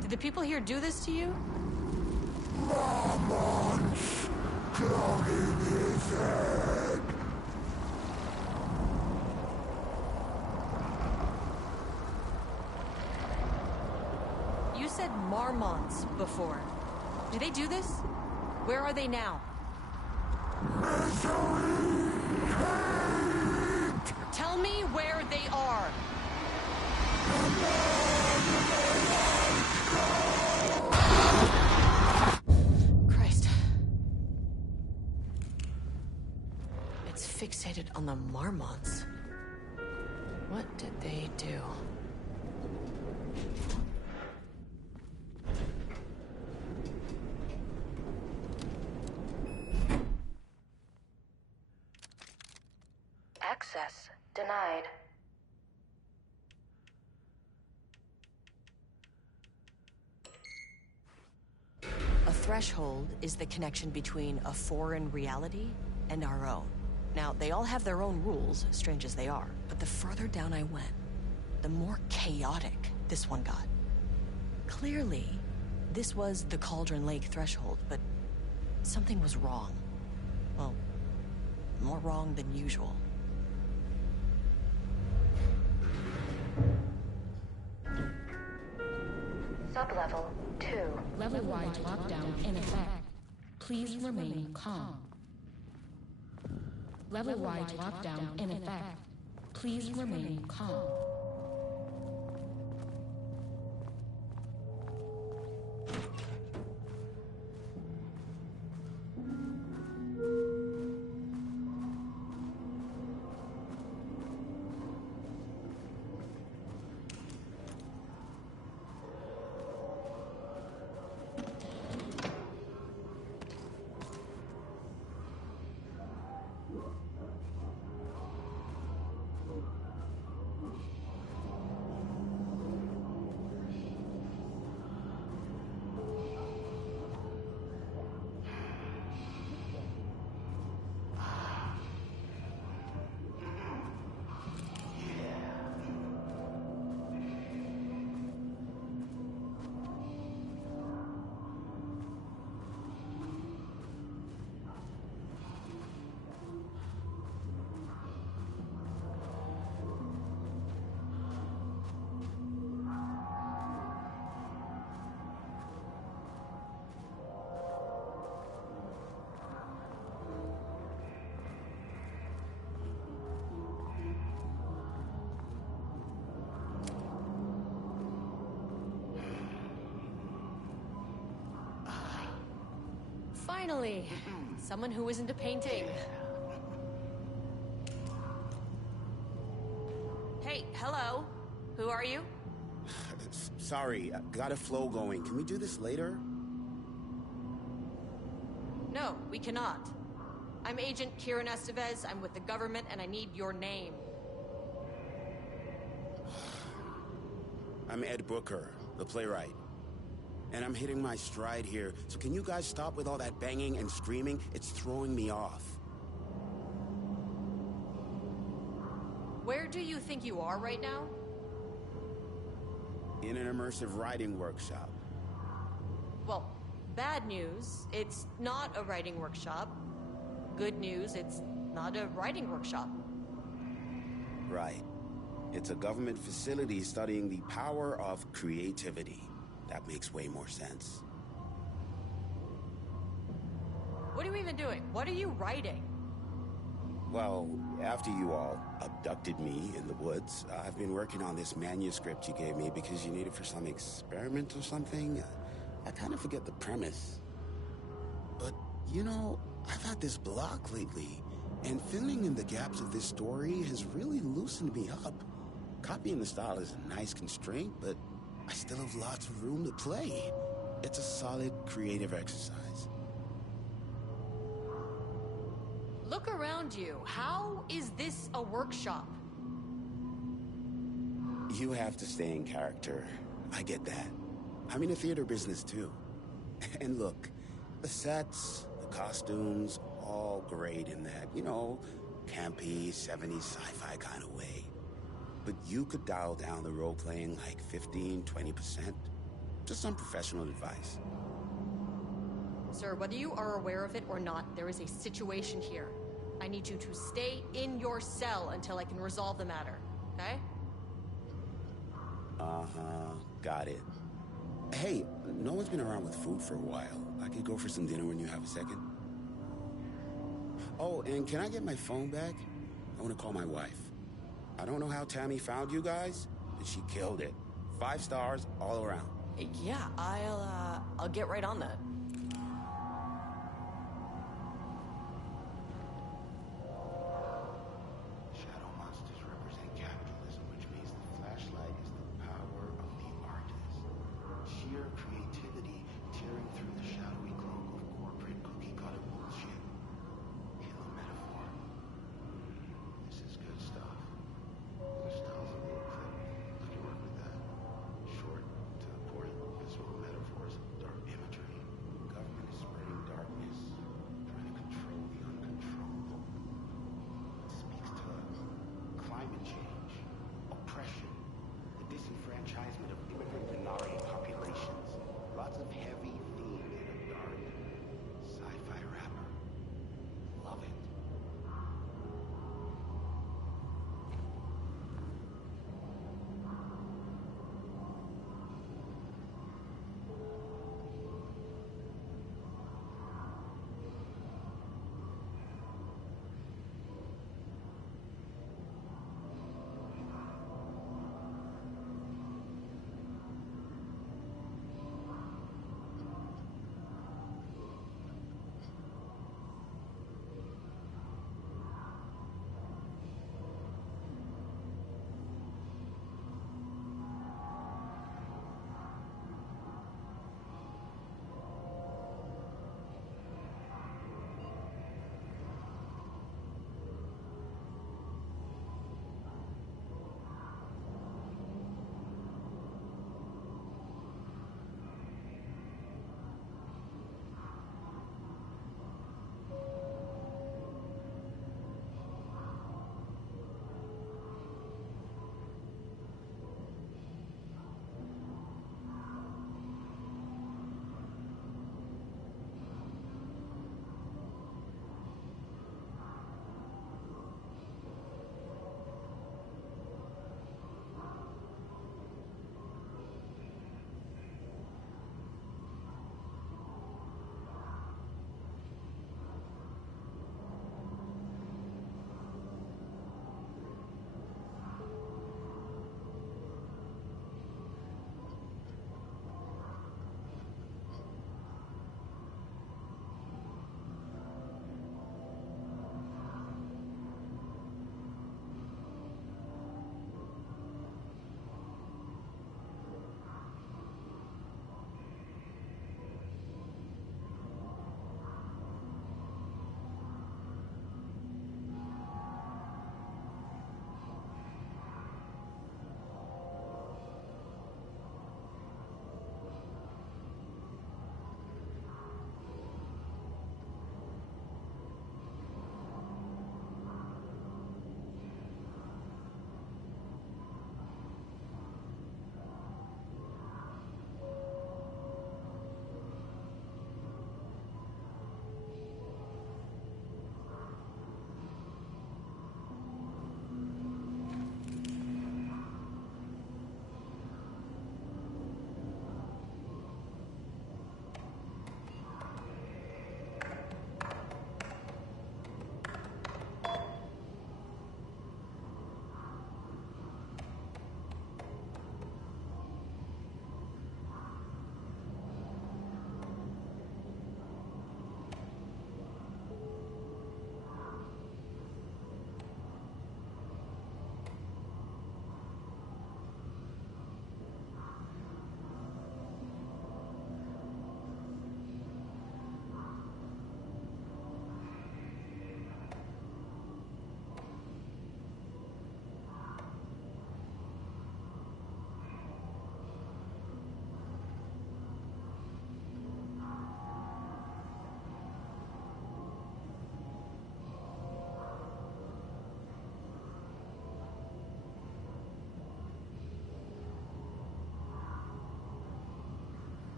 Did the people here do this to you? Marmon's clouding his head. You said Marmonts before. Do they do this? Where are they now? Misery, hate. Tell me where they are. Christ. It's fixated on the Marmonts. What did they do? Access denied. A threshold is the connection between a foreign reality and our own. Now, they all have their own rules, strange as they are, but the further down I went, the more chaotic this one got. Clearly, this was the Cauldron Lake threshold, but something was wrong. Well, more wrong than usual. Sublevel 2. Level-wide lockdown in effect. Please remain calm. Level-wide lockdown in effect. Please remain calm. Finally, someone who isn't a painting. Hey, hello. Who are you? Sorry, got a flow going. Can we do this later? No, we cannot. I'm Agent Kieran Estevez. I'm with the government, and I need your name. I'm Ed Brooker, the playwright. And I'm hitting my stride here, so can you guys stop with all that banging and screaming? It's throwing me off. Where do you think you are right now? In an immersive writing workshop. Well, bad news, it's not a writing workshop. Good news, it's not a writing workshop. Right. It's a government facility studying the power of creativity. That makes way more sense. What are you even doing? What are you writing? Well, after you all abducted me in the woods, I've been working on this manuscript you gave me because you need it for some experiment or something. I kind of forget the premise. But, you know, I've had this block lately, and filling in the gaps of this story has really loosened me up. Copying the style is a nice constraint, but I still have lots of room to play. It's a solid creative exercise. Look around you. How is this a workshop? You have to stay in character. I get that. I'm in the theater business too. And look, the sets, the costumes, all great in that, you know, campy, 70s sci-fi kind of way. But you could dial down the role-playing like 15-20%. Just some professional advice. Sir, whether you are aware of it or not, there is a situation here. I need you to stay in your cell until I can resolve the matter, okay? Uh-huh, got it. Hey, no one's been around with food for a while. I could go for some dinner when you have a second. Oh, and can I get my phone back? I want to call my wife. I don't know how Tammy found you guys, but she killed it. 5 stars all around. Yeah, I'll get right on that. Shadow monsters represent capitalism, which means the flashlight is the power of the artist. Sheer creativity tearing through the shadowy cloak of corporate cookie-cutter bullshit. Kill a metaphor. This is good stuff. Which tells a little clip. I can work with that. Short, to the point, visceral metaphors, dark imagery.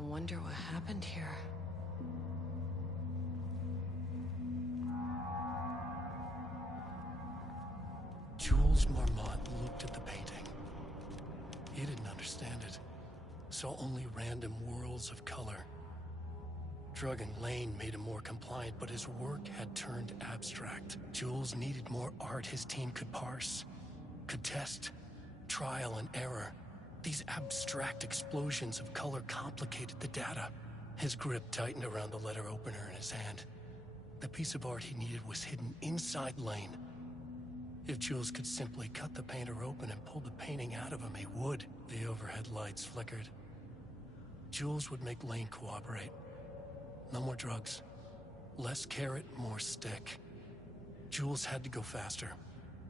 I wonder what happened here. Jules Marmont looked at the painting. He didn't understand it. Saw only random whirls of color. Drug and Lane made him more compliant, but his work had turned abstract. Jules needed more art his team could parse, could test, trial and error. These abstract explosions of color complicated the data. His grip tightened around the letter opener in his hand. The piece of art he needed was hidden inside Lane. If Jules could simply cut the painter open and pull the painting out of him, he would. The overhead lights flickered. Jules would make Lane cooperate. No more drugs. Less carrot, more stick. Jules had to go faster.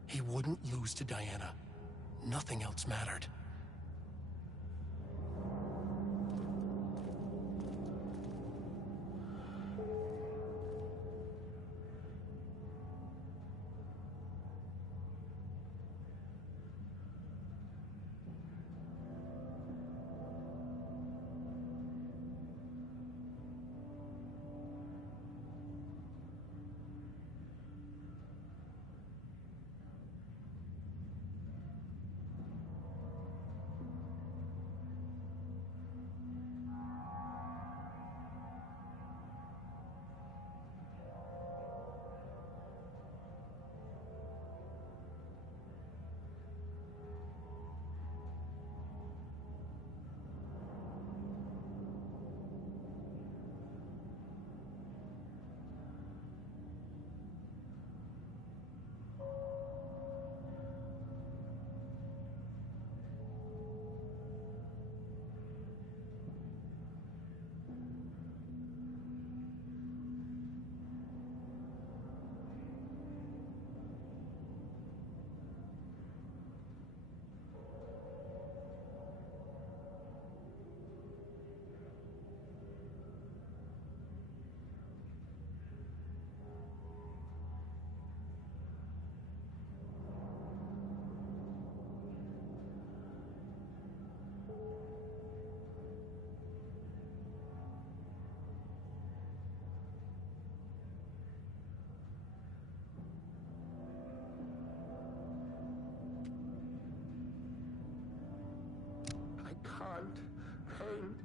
He wouldn't lose to Diana. Nothing else mattered.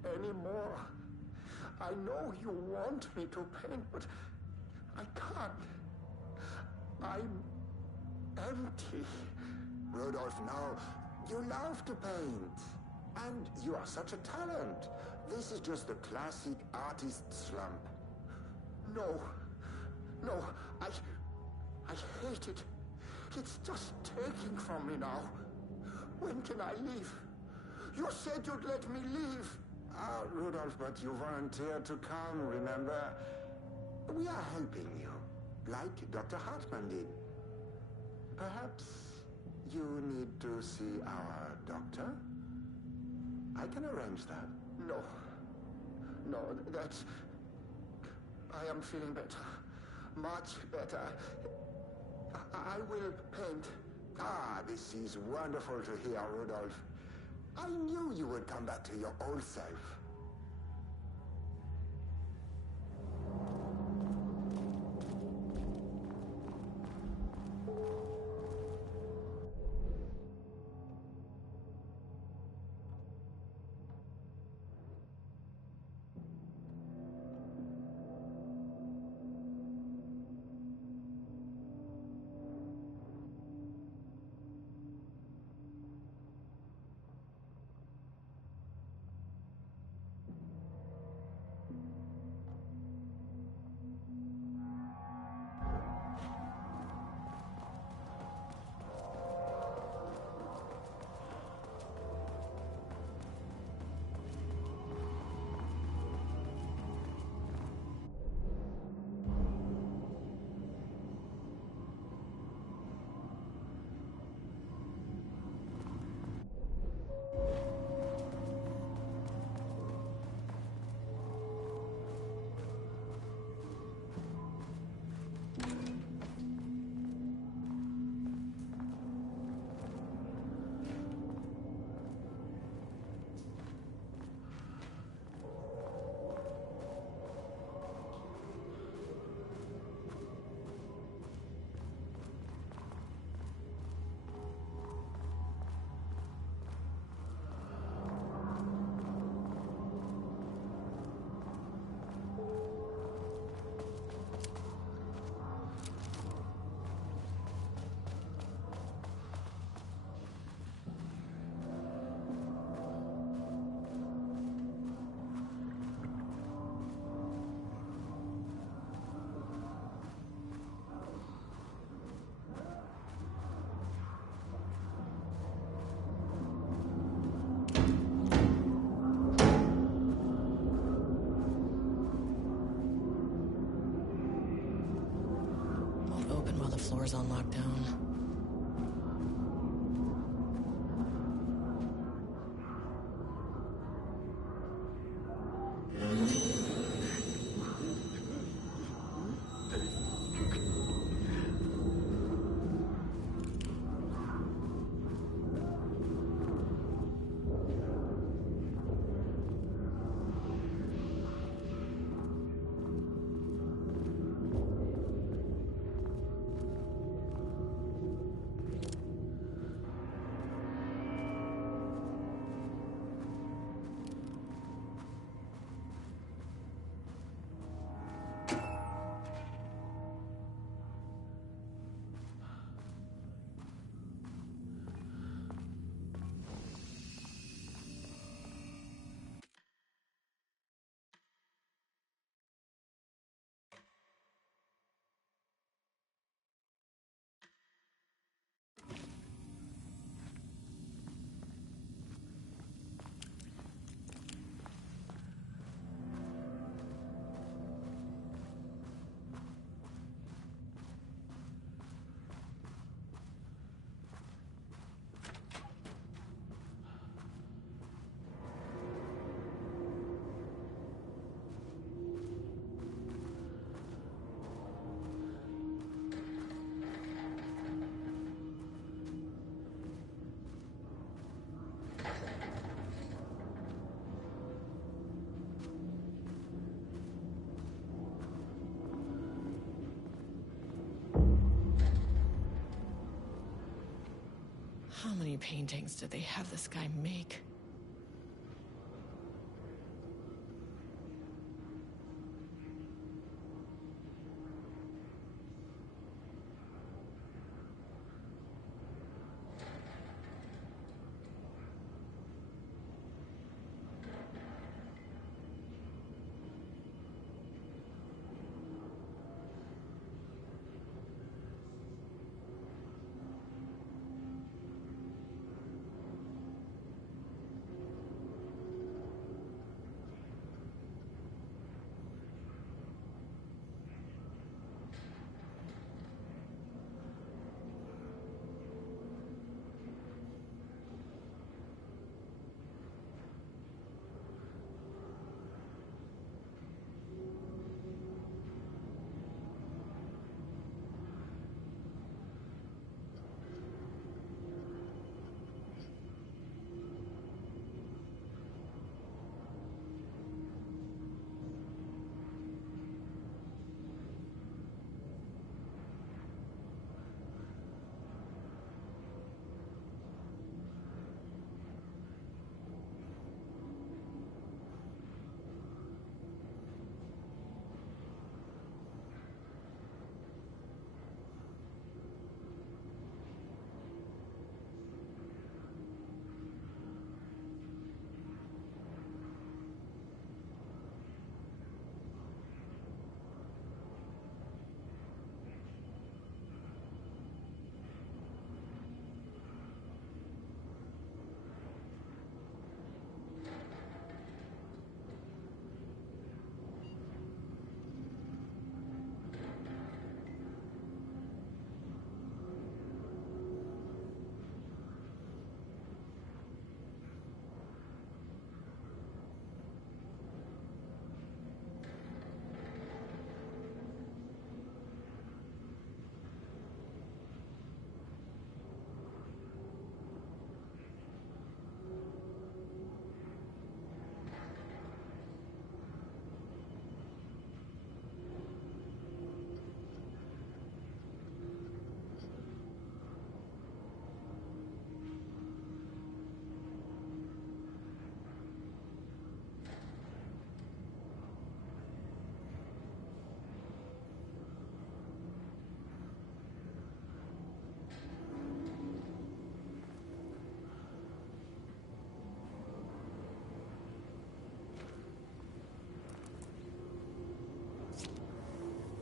Anymore. I know you want me to paint, but I can't. I'm empty. Rudolph, now, you love to paint. And you are such a talent. This is just the classic artist slump. No. I hate it. It's just taking from me now. When can I leave? You said you'd let me leave. Rudolph, but you volunteered to come, remember? We are helping you, like Dr. Hartman did. Perhaps you need to see our doctor? I can arrange that. No, that's... I am feeling better. Much better. I will paint. This is wonderful to hear, Rudolph. I knew you would come back to your old self. door's on lockdown. How many paintings did they have this guy make?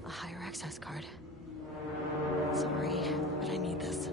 A higher access card. Sorry, but I need this.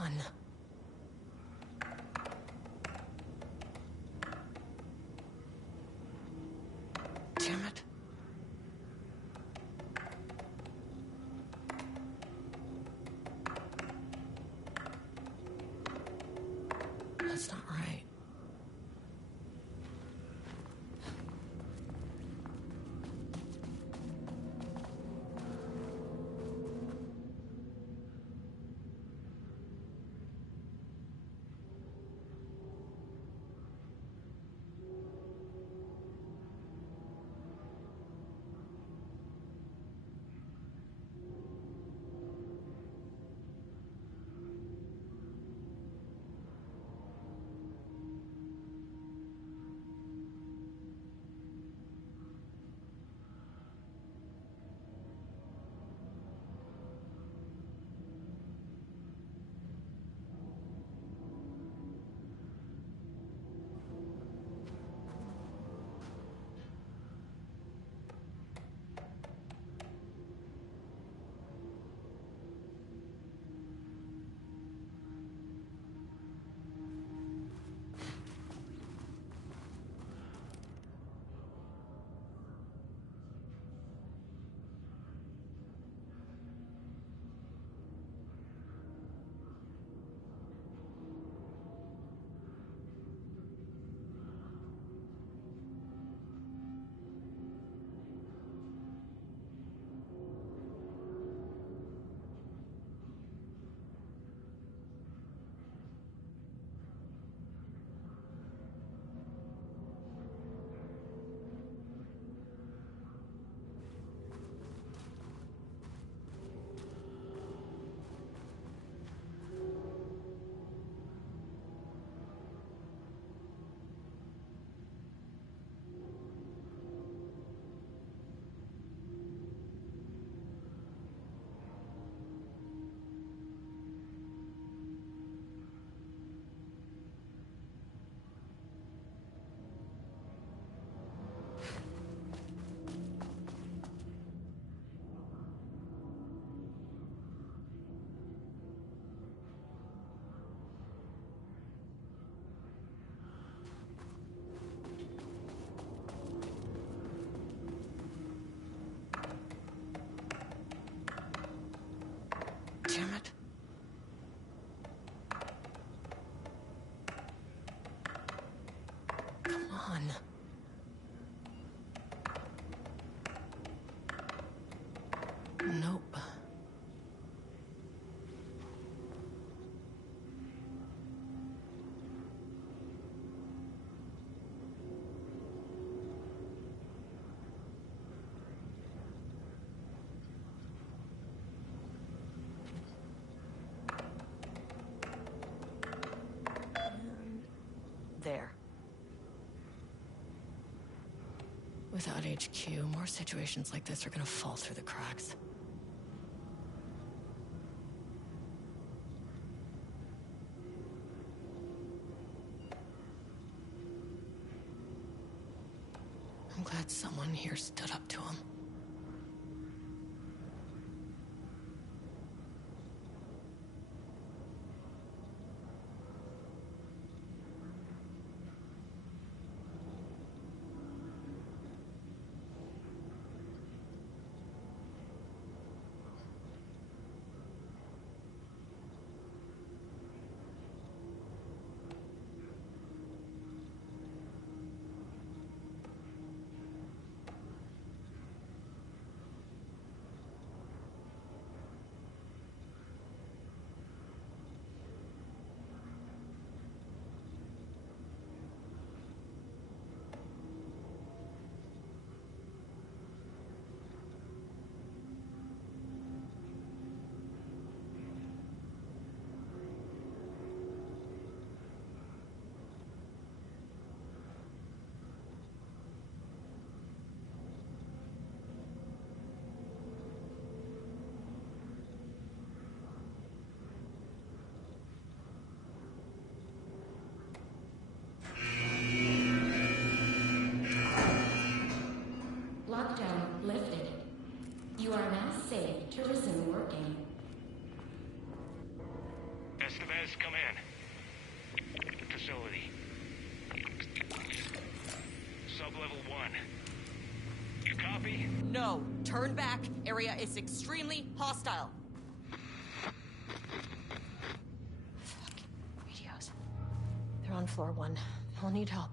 on. Damn it. That's not right. Damn it. Come on. Nope. There. Without HQ, more situations like this are gonna fall through the cracks. I'm glad someone here stood up to him. Estevez, come in. Facility. Sub-level 1. You copy? No. Turn back. Area is extremely hostile. Fucking radios. They're on floor 1. They'll need help.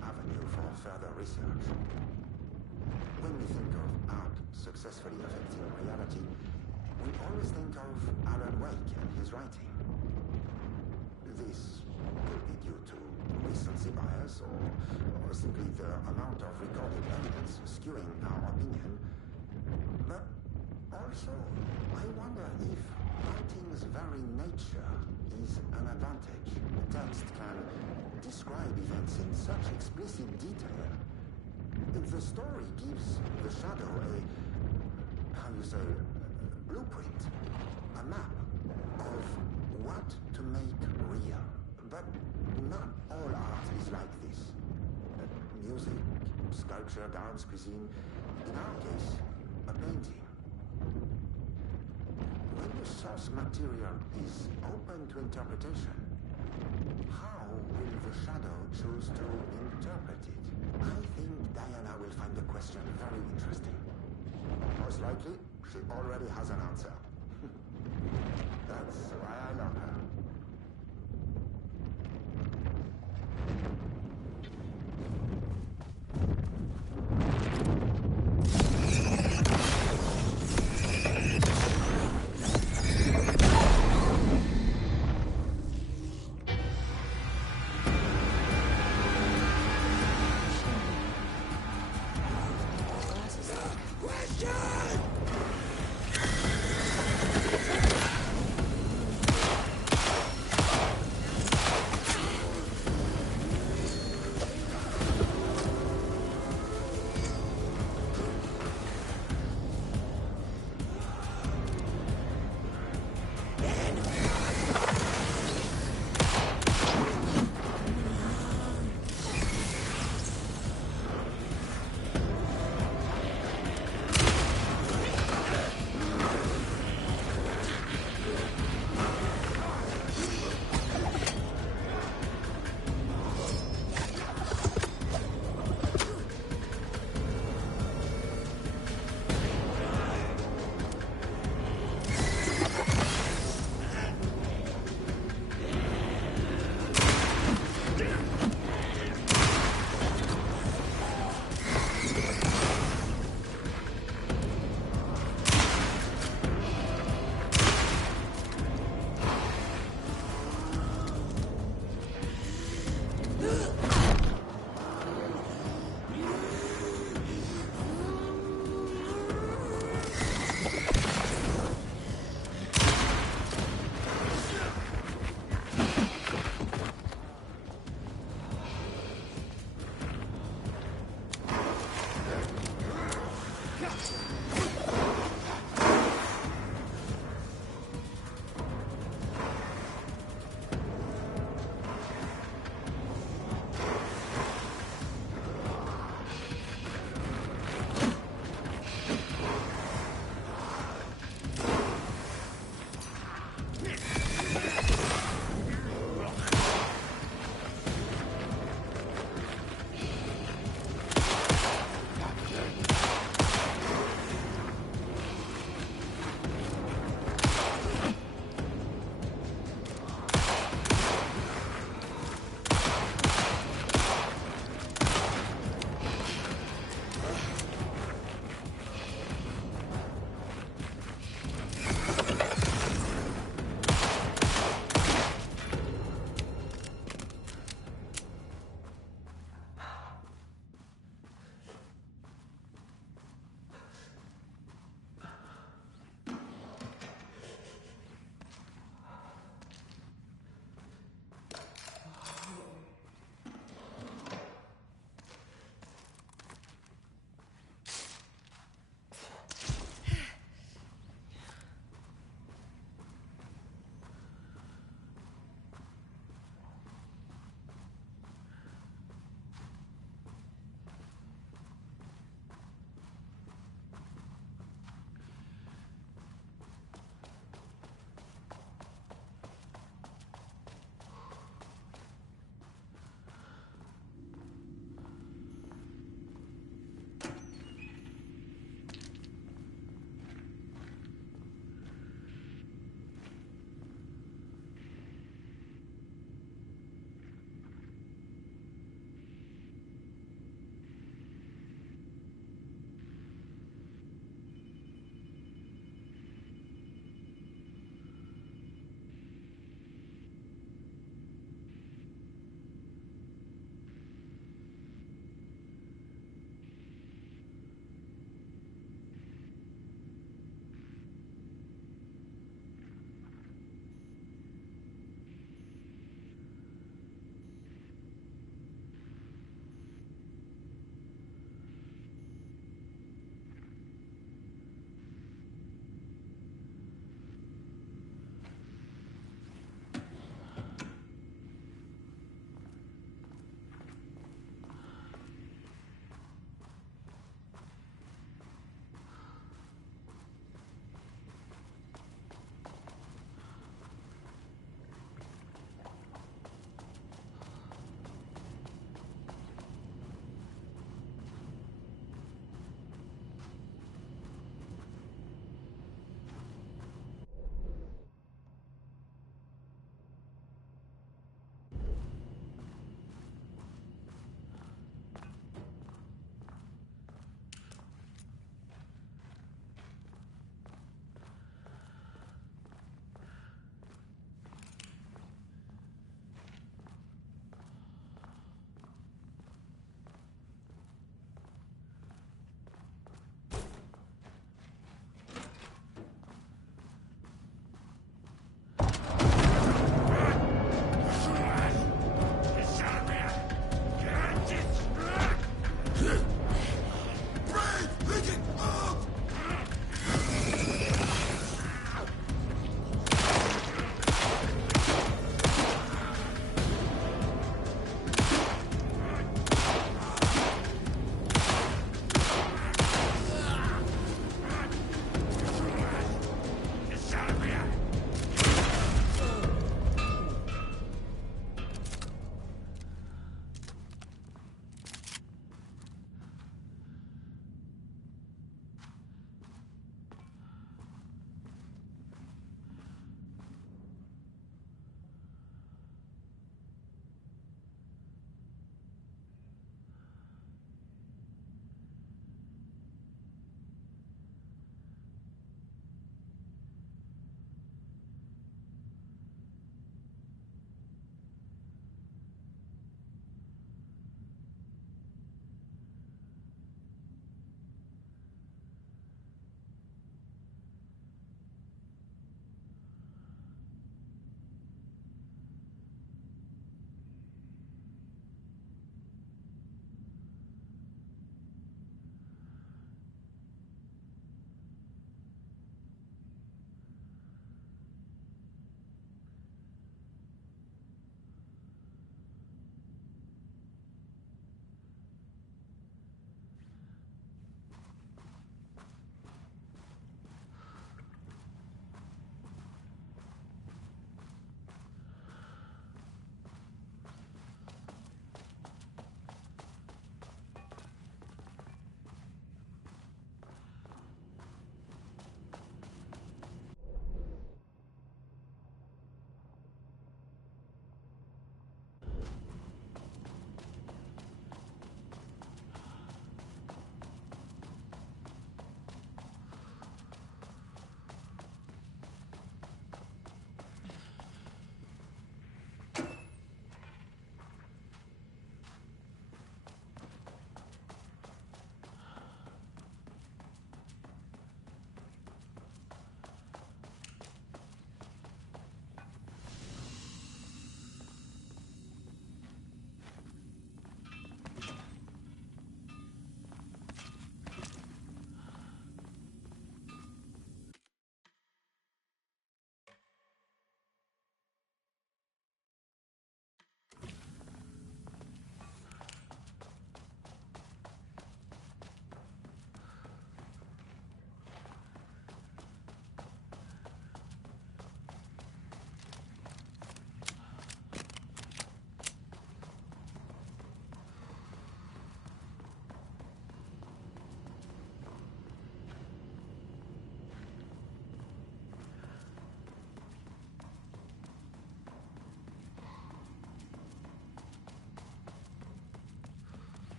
avenue for further research. When we think of art successfully affecting reality, we always think of Alan Wake and his writing. This could be due to recency bias or simply the amount of recorded evidence skewing our opinion. But also, I wonder if writing's very nature is an advantage. Text can describe events in such explicit detail. The story gives the shadow a blueprint, a map of what to make real. But not all art is like this. Music, sculpture, dance, cuisine. In our case, a painting. When the source material is open to interpretation, how will the shadow choose to interpret it? I think Diana will find the question very interesting. Most likely, she already has an answer. That's why I love her.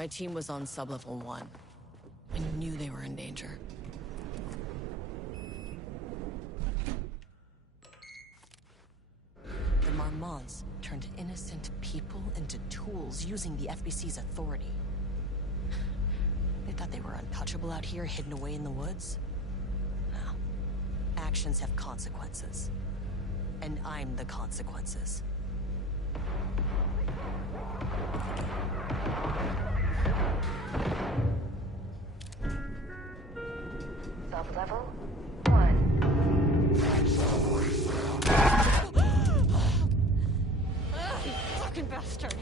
My team was on sublevel 1. I knew they were in danger. The Marmonts turned innocent people into tools using the FBC's authority. They thought they were untouchable out here, hidden away in the woods. No. Actions have consequences. And I'm the consequences. Sublevel 1. You fucking bastard!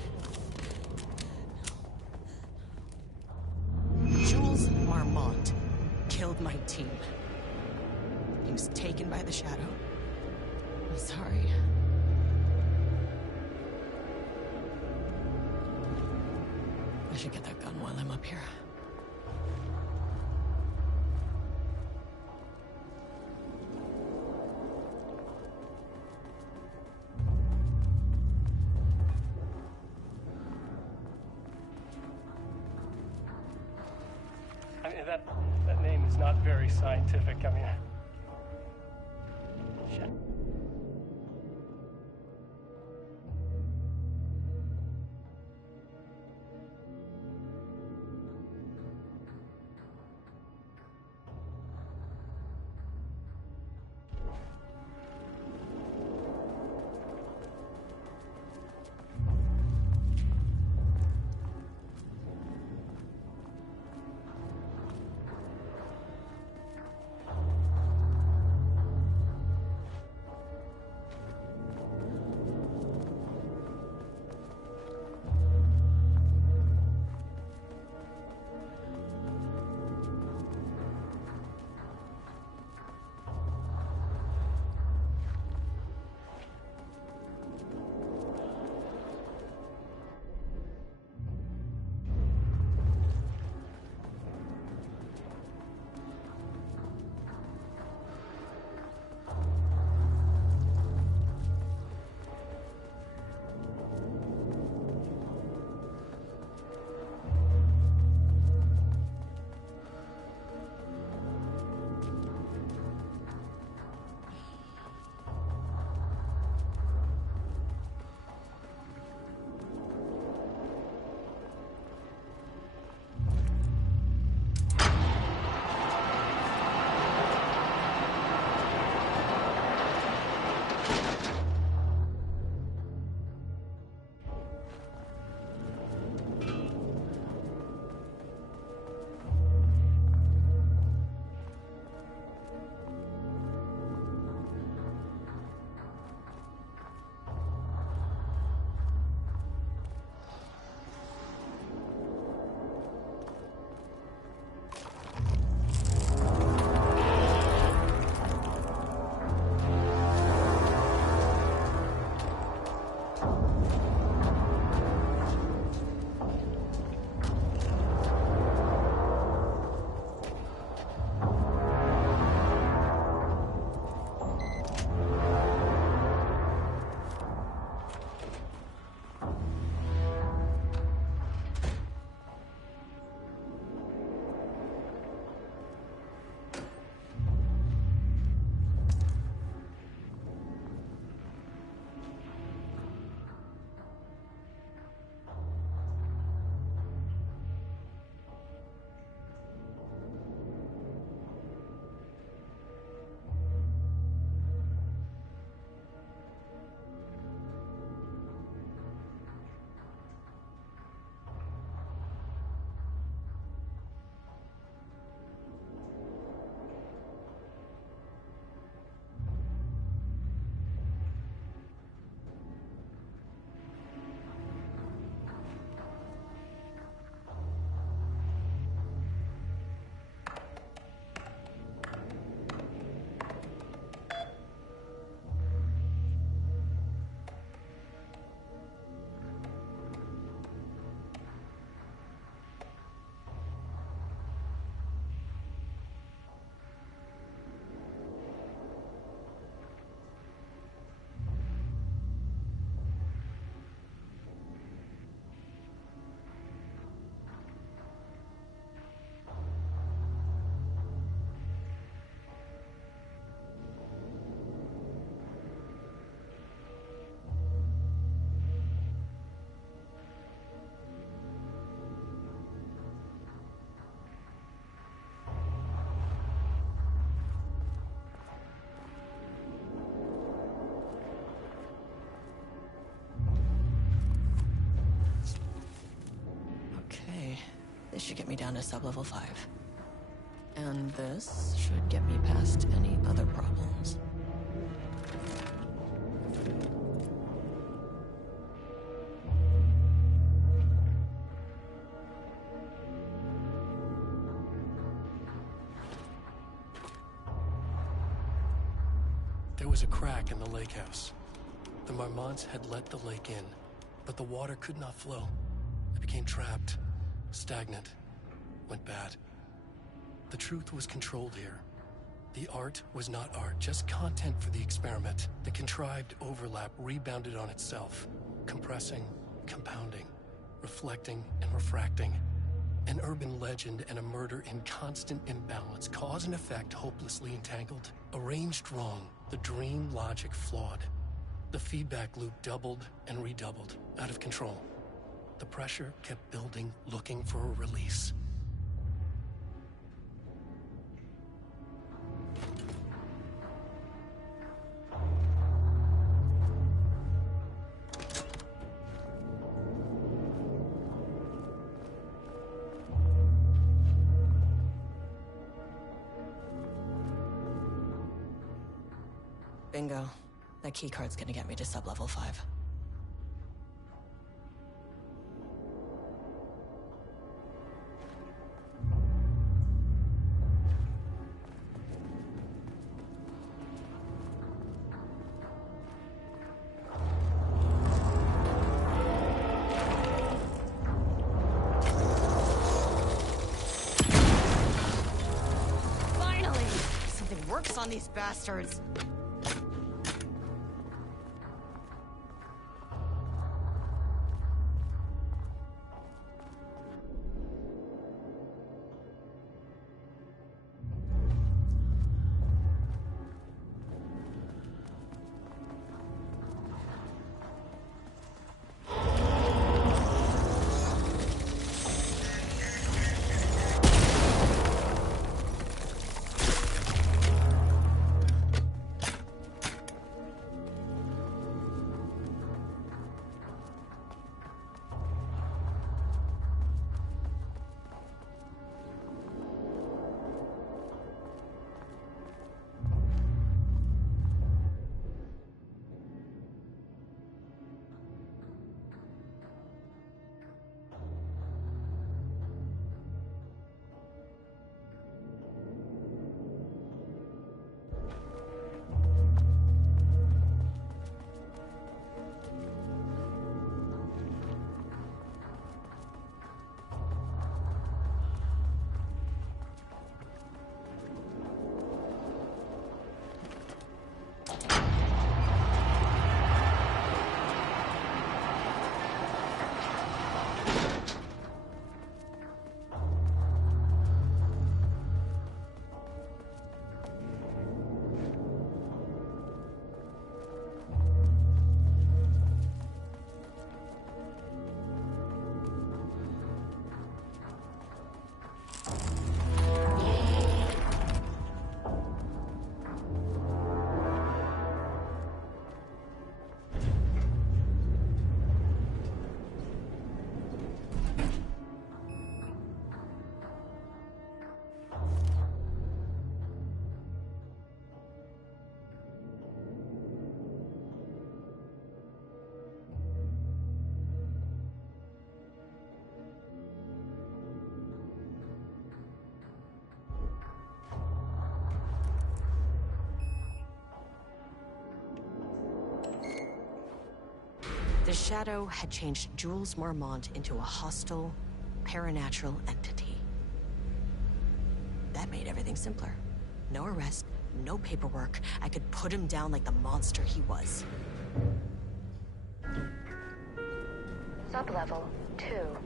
Jules Marmont killed my team. He was taken by the Shadow. I'm sorry. I should get that gun while I'm up here. I mean, that name is not very scientific. I mean, shit. get me down to sub-level 5. And this should get me past any other problems. There was a crack in the lake house. The Marmonts had let the lake in, but the water could not flow. It became trapped, stagnant, went bad. The truth was controlled here. The art was not art, just content for the experiment. The contrived overlap rebounded on itself, compressing, compounding, reflecting and refracting. An urban legend and a murder in constant imbalance, cause and effect hopelessly entangled. Arranged wrong, the dream logic flawed. The feedback loop doubled and redoubled, out of control. The pressure kept building, looking for a release. Bingo. That keycard's gonna get me to sub-level 5. Finally! Something works on these bastards. The Shadow had changed Jules Marmont into a hostile, paranatural entity. That made everything simpler. No arrest, no paperwork. I could put him down like the monster he was. Sublevel 2.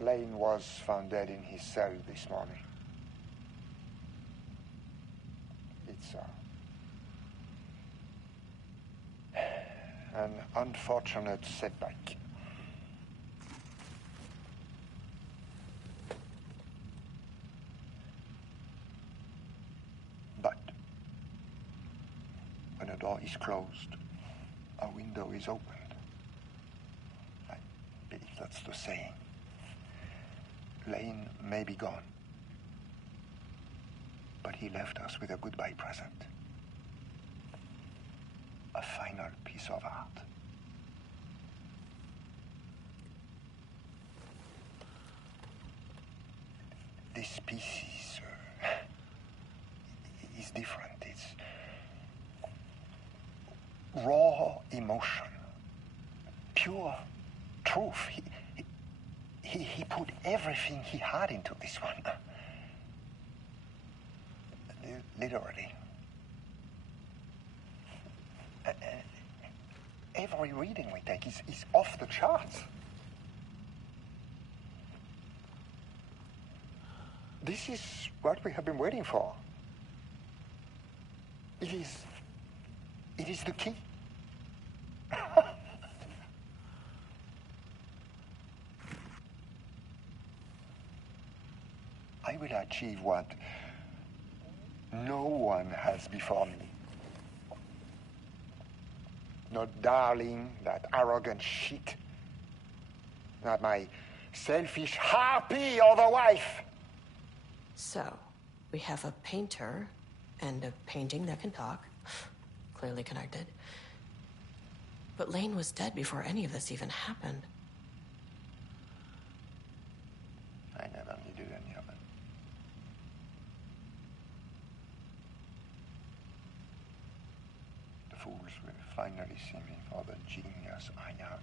Lane was found dead in his cell this morning. It's an unfortunate setback. But when a door is closed, a window is opened. I believe that's the saying. Lane may be gone, but he left us with a goodbye present. A final piece of art. This piece is different. It's raw emotion, pure truth. He put everything he had into this one. Literally. Every reading we take is off the charts. This is what we have been waiting for. It is the key. I will achieve what no one has before me. Not Darling, that arrogant shit. Not my selfish harpy or the wife. So, we have a painter and a painting that can talk. Clearly connected. But Lane was dead before any of this even happened. I never needed any of it. The fools will finally see me for the genius I am.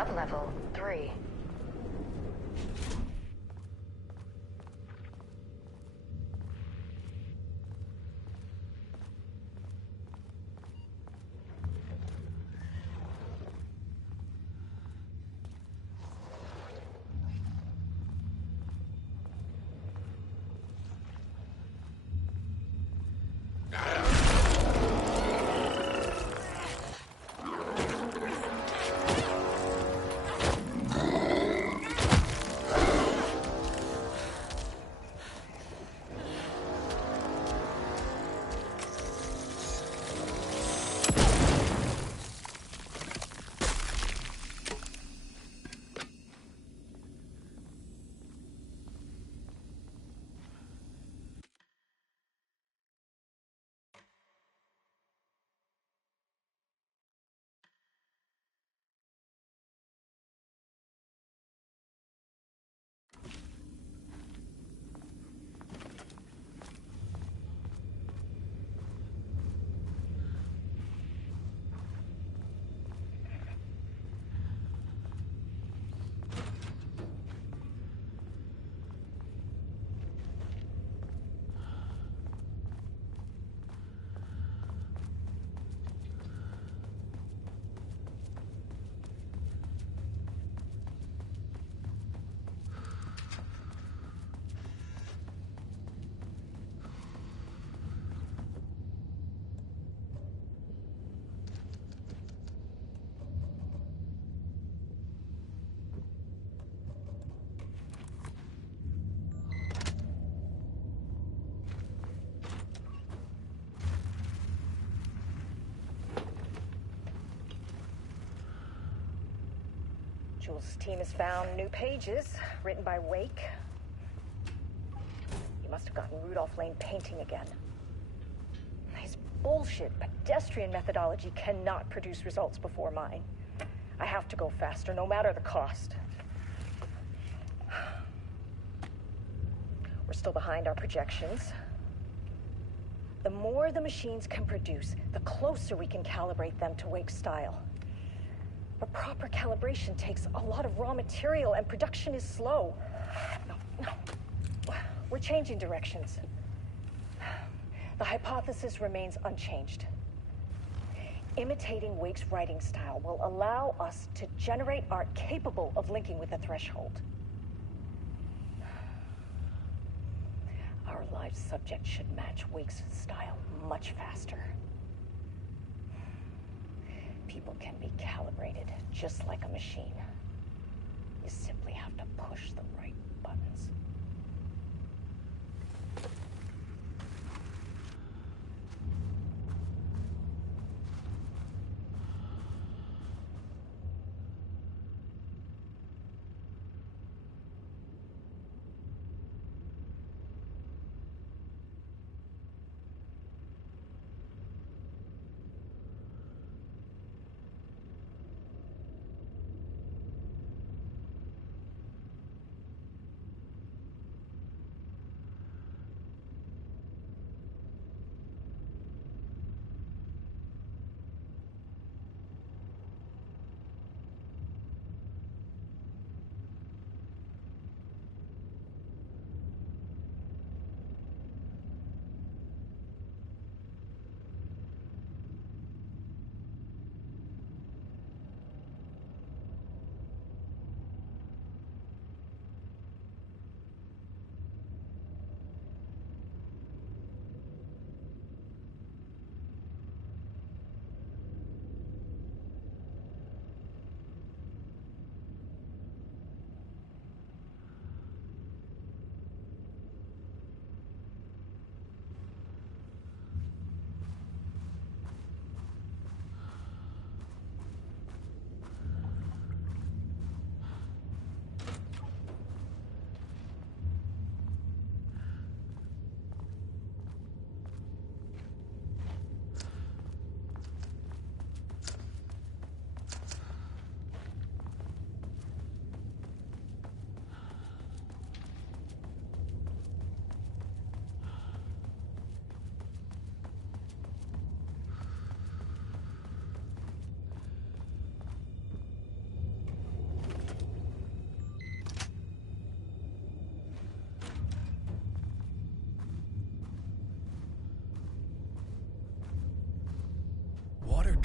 Sublevel 3. Jules' team has found new pages written by Wake. He must have gotten Rudolph Lane painting again. His bullshit pedestrian methodology cannot produce results before mine. I have to go faster, no matter the cost. We're still behind our projections. The more the machines can produce, the closer we can calibrate them to Wake's style. But proper calibration takes a lot of raw material, and production is slow. No. We're changing directions. The hypothesis remains unchanged. Imitating Wake's writing style will allow us to generate art capable of linking with the threshold. Our live subject should match Wake's style much faster. People can be calibrated just like a machine. You simply have to push the right buttons.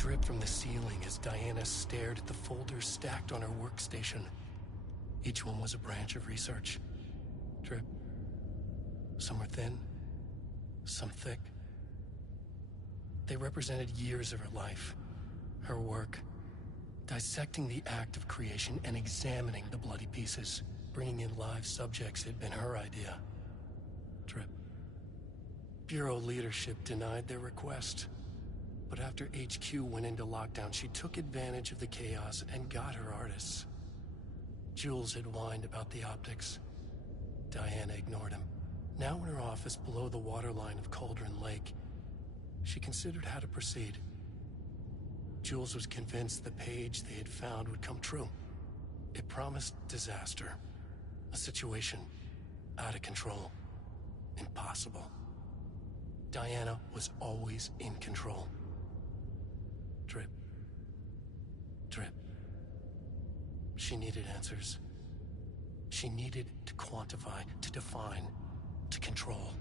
dripped from the ceiling as Diana stared at the folders stacked on her workstation. Each one was a branch of research. Drip. Some were thin, some thick. They represented years of her life, her work, dissecting the act of creation and examining the bloody pieces. Bringing in live subjects had been her idea. Drip. Bureau leadership denied their request. But after HQ went into lockdown, she took advantage of the chaos and got her artists. Jules had whined about the optics. Diana ignored him. Now in her office below the waterline of Cauldron Lake, she considered how to proceed. Jules was convinced the page they had found would come true. It promised disaster. A situation out of control. Impossible. Diana was always in control. Drip. Drip. She needed answers. She needed to quantify, to define, to control.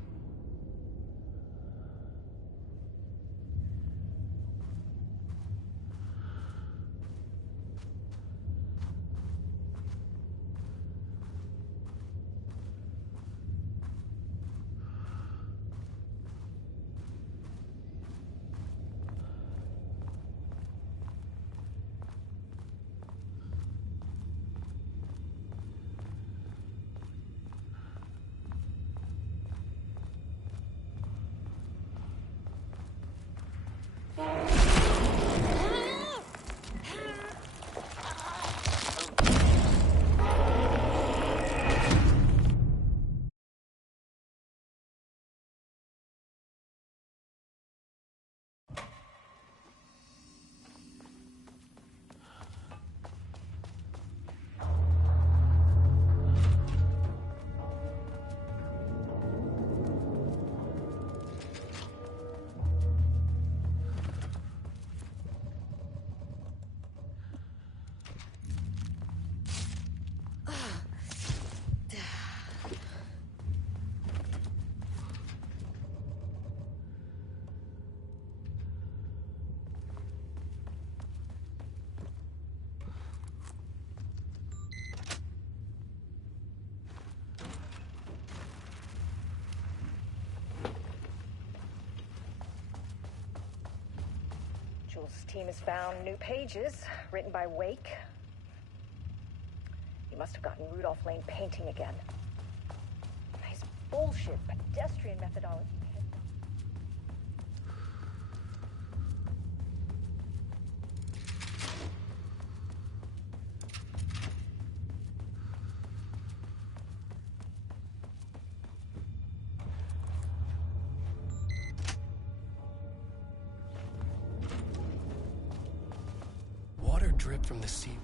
Jules' team has found new pages written by Wake. He must have gotten Rudolph Lane painting again. His bullshit pedestrian methodology. Drip from the sea.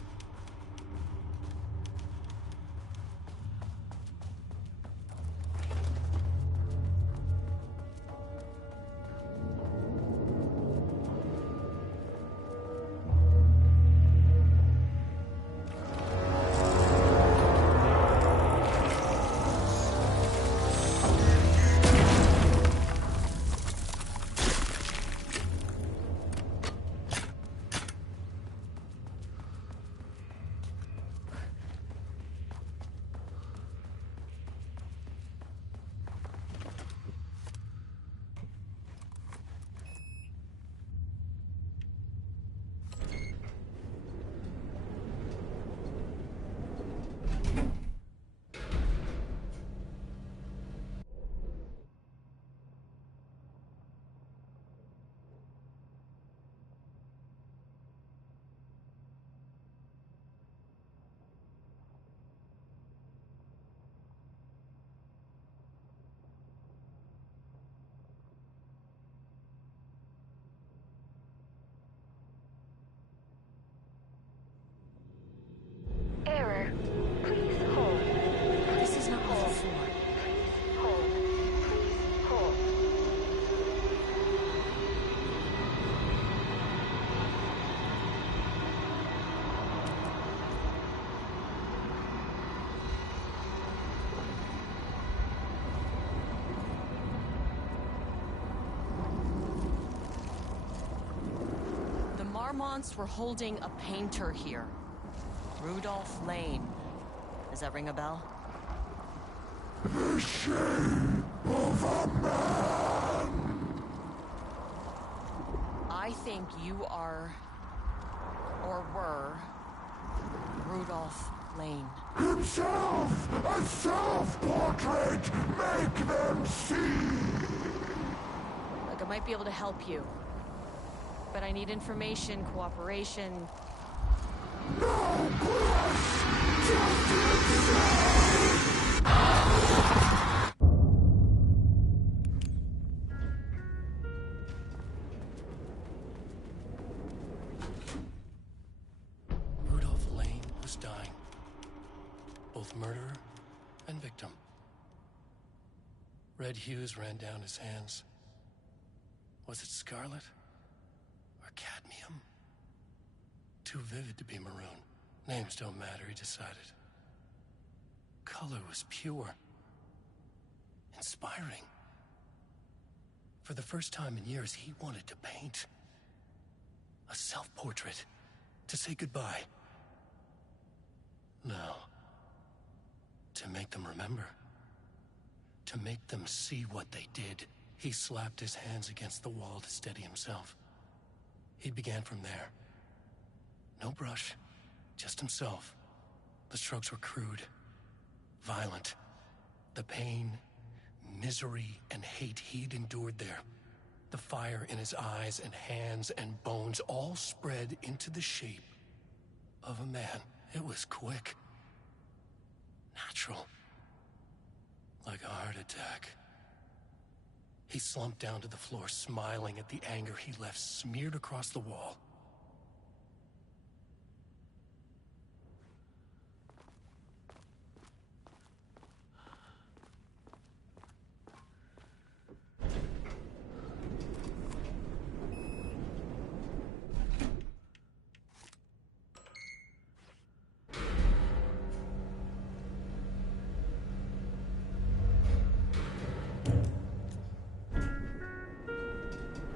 Beaumonts were holding a painter here. Rudolph Lane. Does that ring a bell? The shape of a man! I think you are... or were... Rudolph Lane. Himself! A self-portrait! Make them see! Look, I might be able to help you. But I need information, cooperation... No push! Just insane! Rudolph Lane was dying. Both murderer and victim. Red hues ran down his hands. Was it scarlet? Or cadmium? Too vivid to be maroon. Names don't matter, he decided. Color was pure. Inspiring. For the first time in years, he wanted to paint. A self-portrait. To say goodbye. No. To make them remember. To make them see what they did. He slapped his hands against the wall to steady himself. He began from there. No brush, just himself. The strokes were crude, violent. The pain, misery, and hate he'd endured there. The fire in his eyes and hands and bones all spread into the shape of a man. It was quick. Natural. Like a heart attack. He slumped down to the floor, smiling at the anger he left smeared across the wall.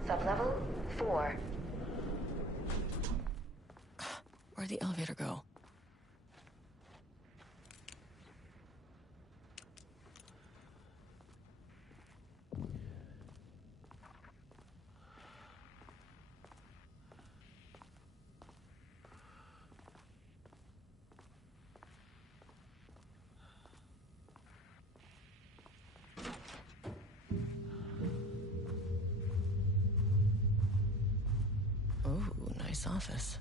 Sublevel 4. Where'd the elevator go? Nice office.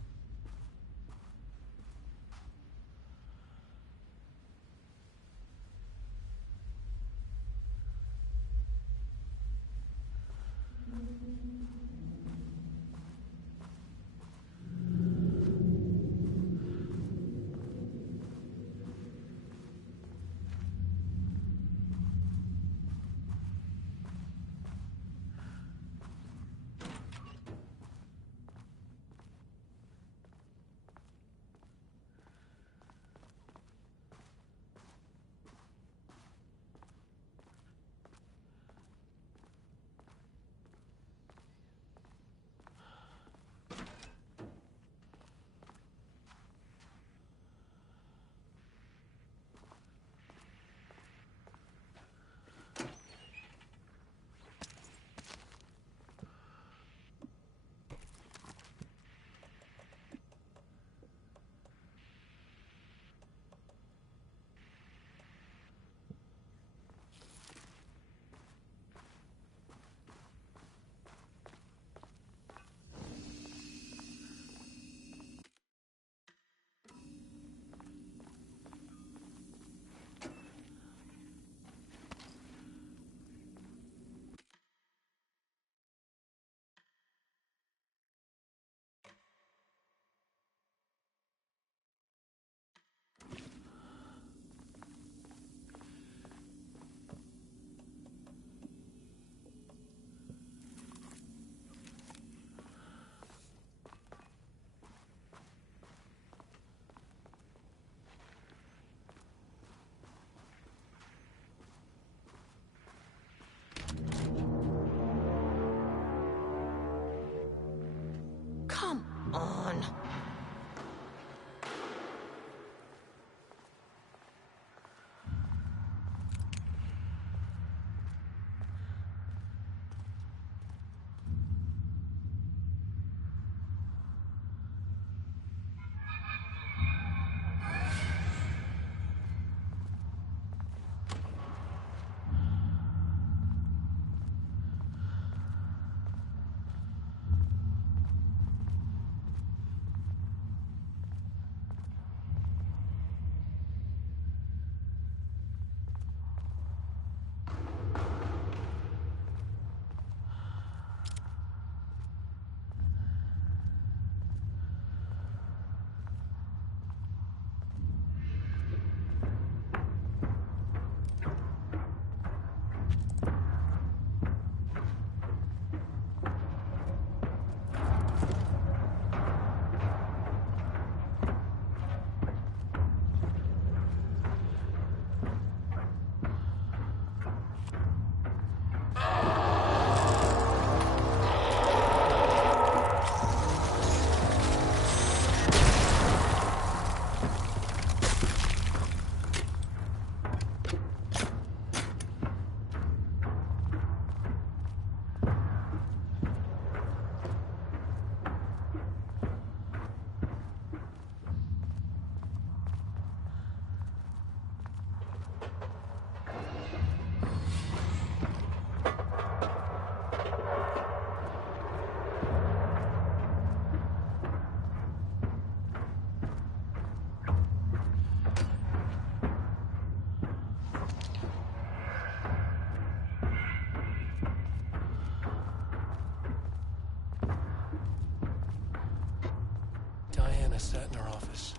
Diana sat in her office.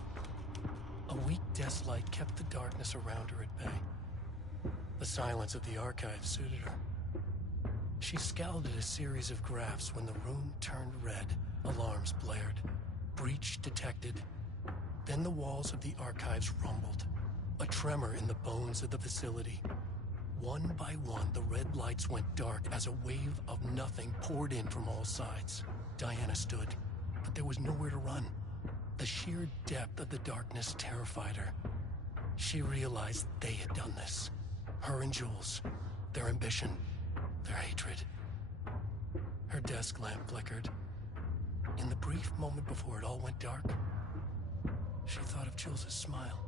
A weak desk light kept the darkness around her at bay. The silence of the archive suited her. She scowled at a series of graphs when the room turned red. Alarms blared. Breach detected. Then the walls of the archives rumbled. A tremor in the bones of the facility. One by one, the red lights went dark as a wave of nothing poured in from all sides. Diana stood, but there was nowhere to run. The sheer depth of the darkness terrified her. She realized they had done this. Her and Jules. Their ambition. Their hatred. Her desk lamp flickered. In the brief moment before it all went dark, she thought of Jules' smile.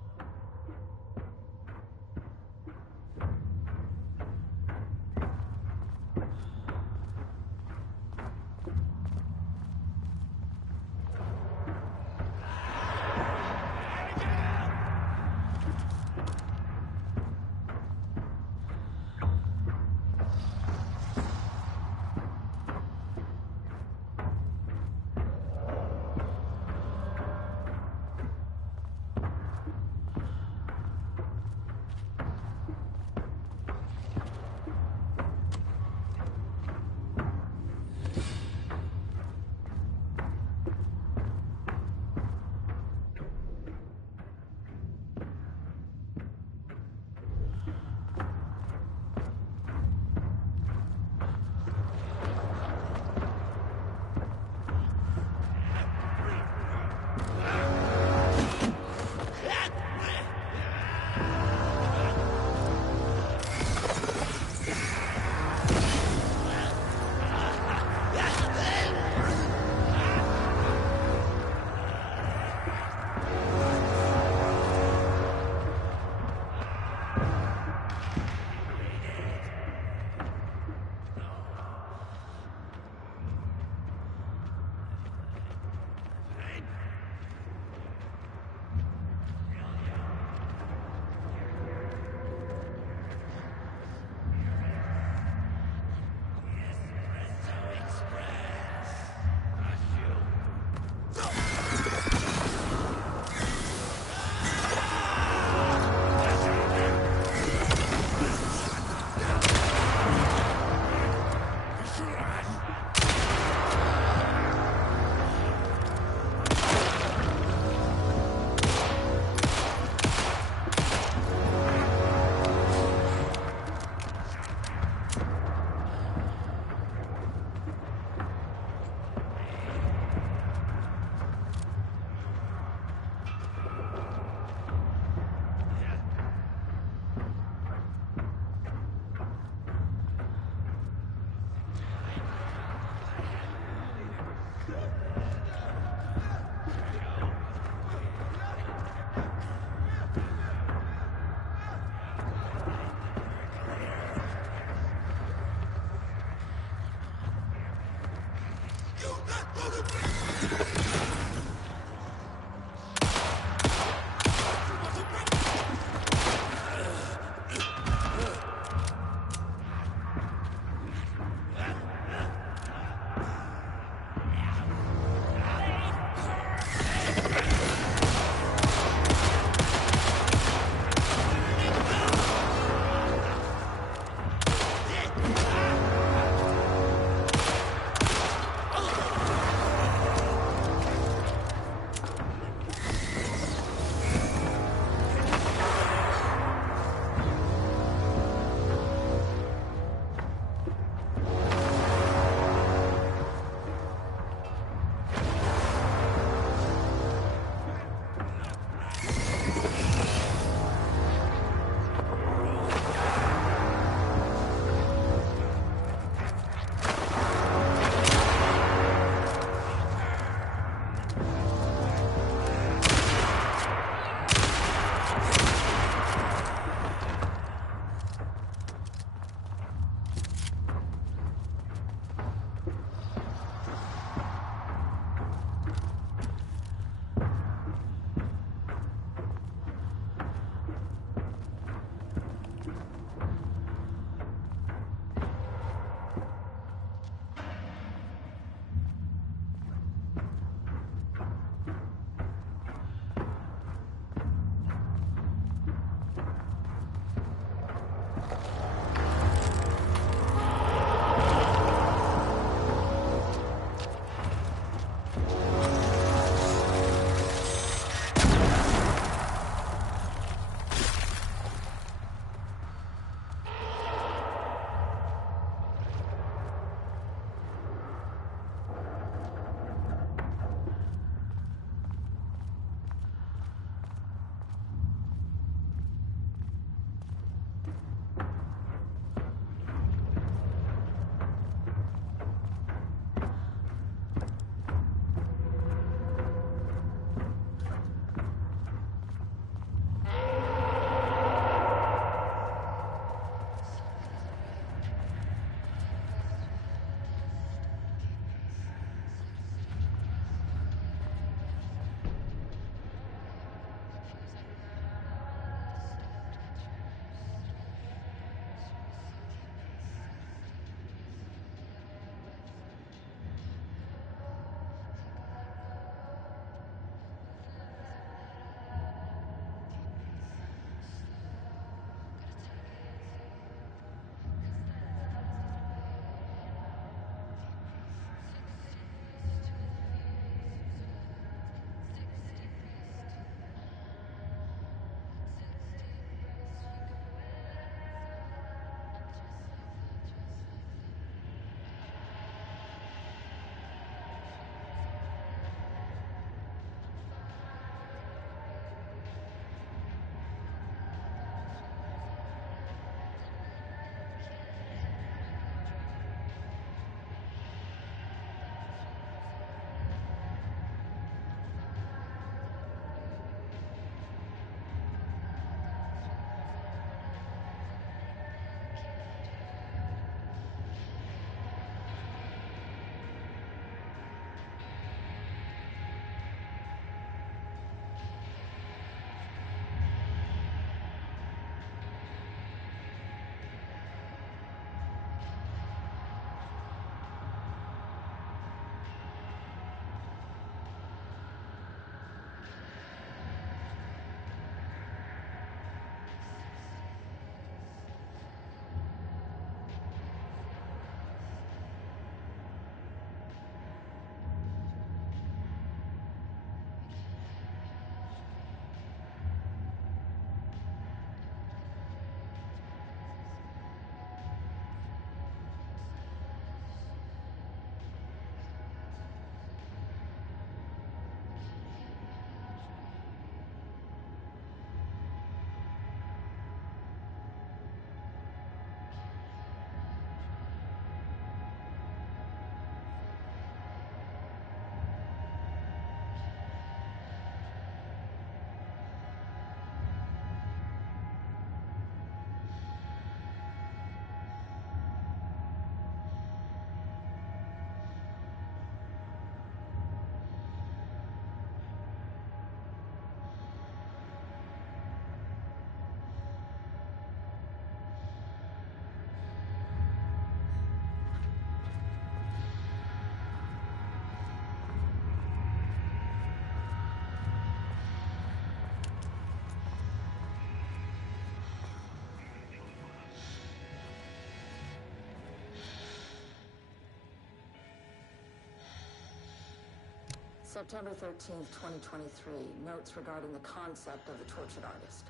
September 13th, 2023. Notes regarding the concept of the tortured artist.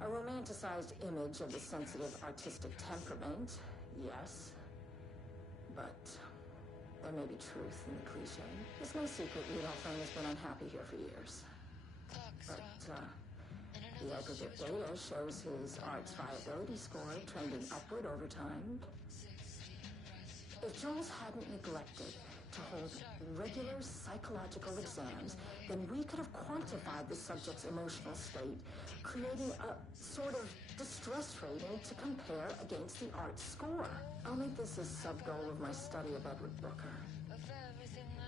A romanticized image of the sensitive artistic temperament, yes. But there may be truth in the cliche. It's no secret Rudolph Lane has been unhappy here for years. But, the aggregate data shows his art's viability score trending upward over time. If Jules hadn't neglected to hold regular psychological exams, then we could have quantified the subject's emotional state, creating a sort of distress rating to compare against the art score. I'll make this a sub-goal of my study of Edward Brooker.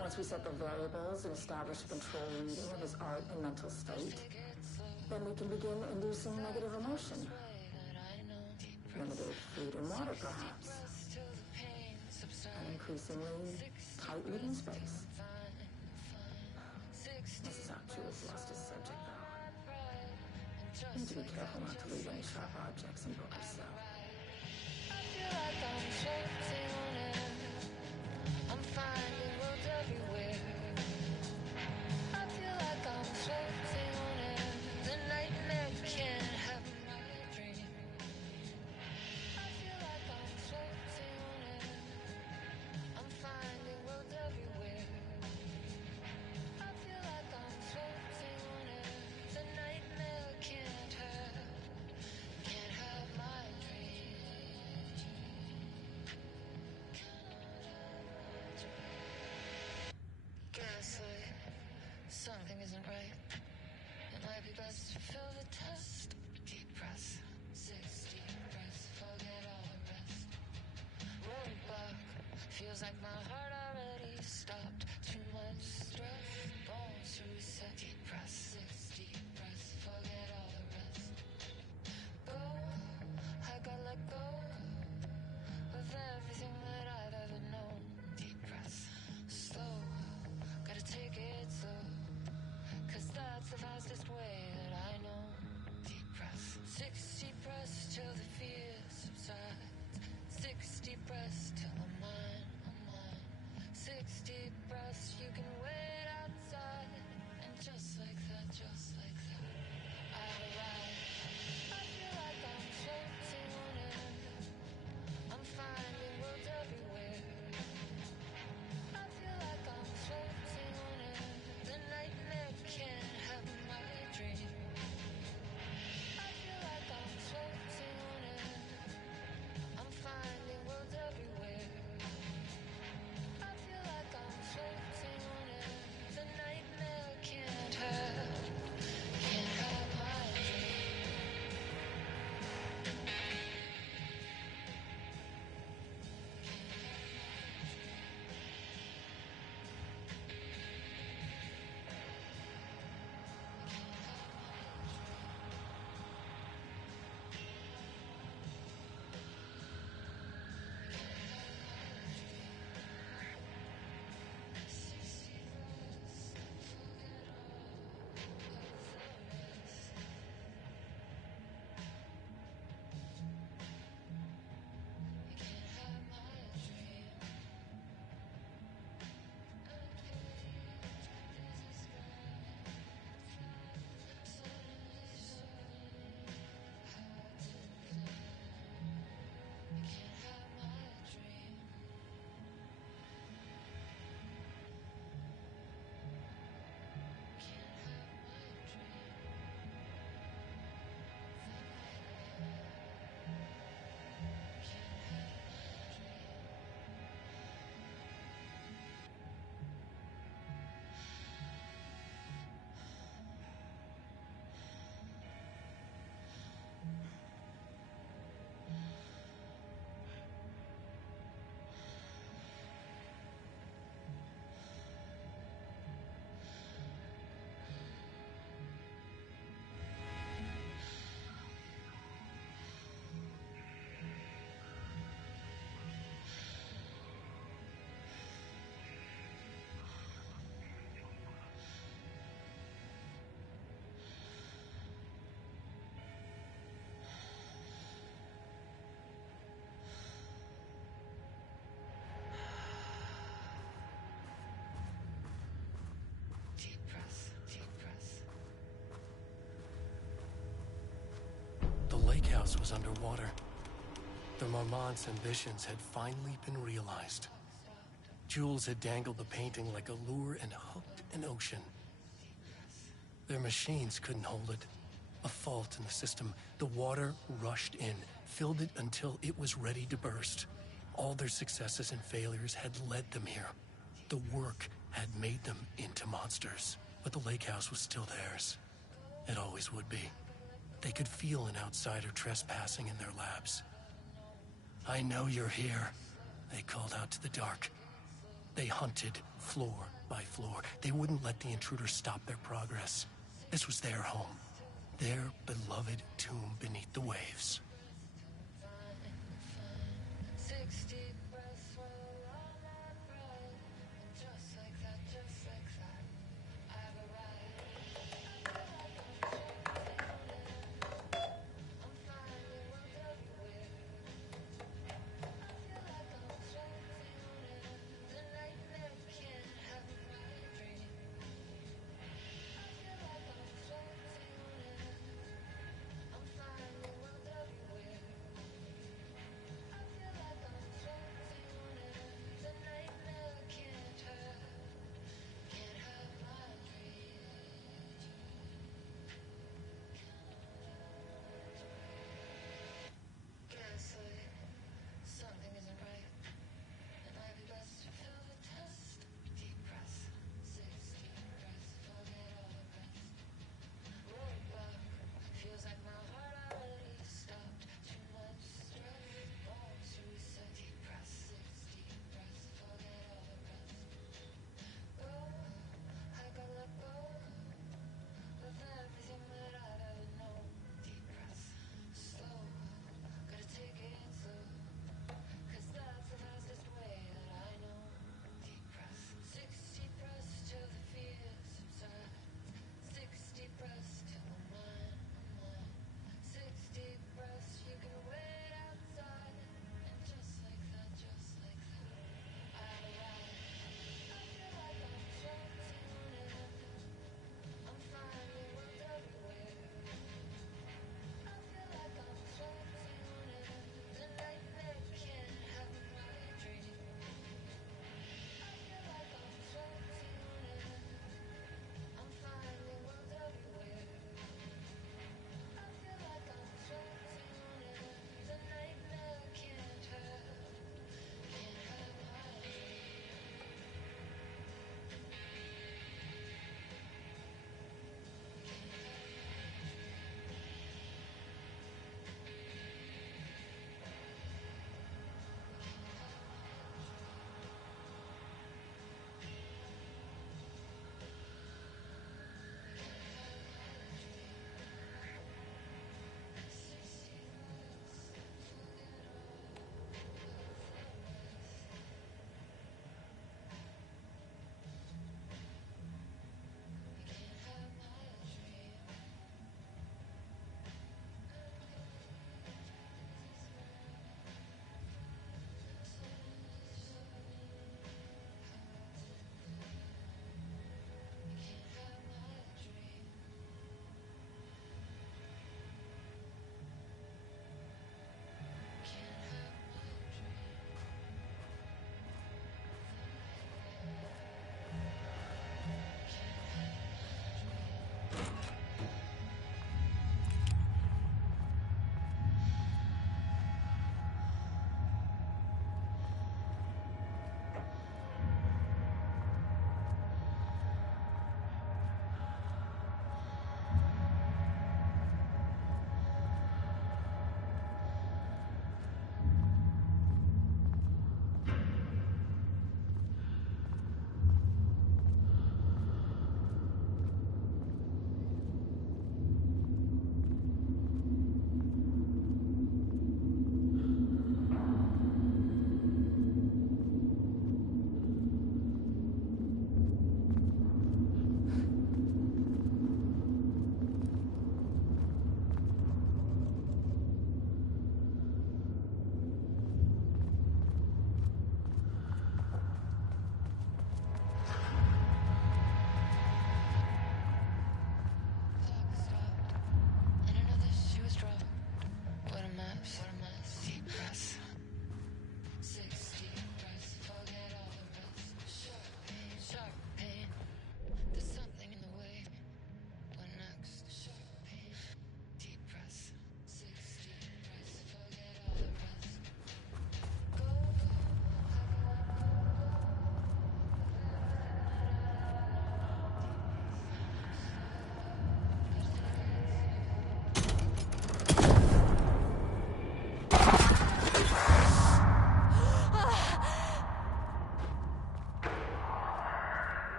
Once we set the variables and establish a control reading of his art and mental state, then we can begin inducing negative emotion. Limited food and water, perhaps. An increasingly tight living space. This is how Jules lost his subject, though. You need to be careful not to leave any sharp objects in Booker's cell. I feel like I'm floating on air. I'm finding roads everywhere. I feel like I'm floating on air. The nightmare can't have my dream. I feel like I'm floating on air. I'm finding roads everywhere. I feel like I'm floating on air. The nightmare can't have my dream. Gaslight, something isn't right. It might be best to fill the test. Deep breaths, 6 deep breaths, forget all the rest. Roadblock, feels like my heart already stopped. Too much stress, bones to reset. Deep breaths, 6 deep breaths, forget all the rest. Go, I gotta let go of everything that I've ever known. Deep breaths, slow, gotta take it slow, 'cause that's the fastest way that I know. Deep house was underwater. The Marmont's ambitions had finally been realized. Jules had dangled the painting like a lure and hooked an ocean. Their machines couldn't hold it. A fault in the system. The water rushed in, filled it until it was ready to burst. All their successes and failures had led them here. The work had made them into monsters, but the lake house was still theirs. It always would be. They could feel an outsider trespassing in their labs. "I know you're here," they called out to the dark. They hunted floor by floor. They wouldn't let the intruders stop their progress. This was their home, their beloved tomb beneath the waves. 60 breaths will all my breath. Just like that, just like that. I've arrived. I'm finally world everywhere. I feel like I'm floating on air. The nightmare can't have my dream. I feel like I'm floating on air. I'm finally world everywhere.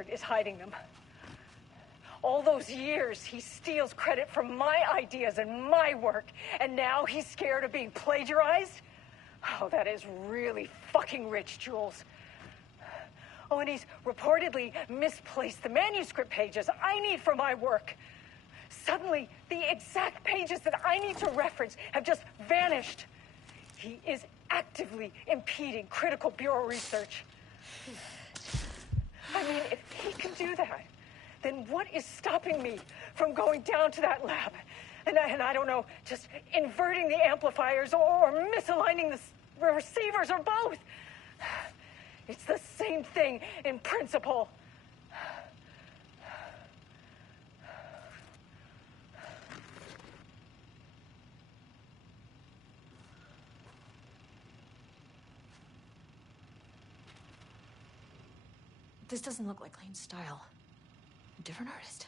bastard is hiding them. All those years, he steals credit for my ideas and my work, and now he's scared of being plagiarized? Oh, that is really fucking rich, Jules. Oh, and he's reportedly misplaced the manuscript pages I need for my work. Suddenly, the exact pages that I need to reference have just vanished. He is actively impeding critical bureau research. I mean, if he can do that, then what is stopping me from going down to that lab? And I don't know, just inverting the amplifiers or misaligning the receivers or both. It's the same thing in principle. This doesn't look like Lane's style. A different artist.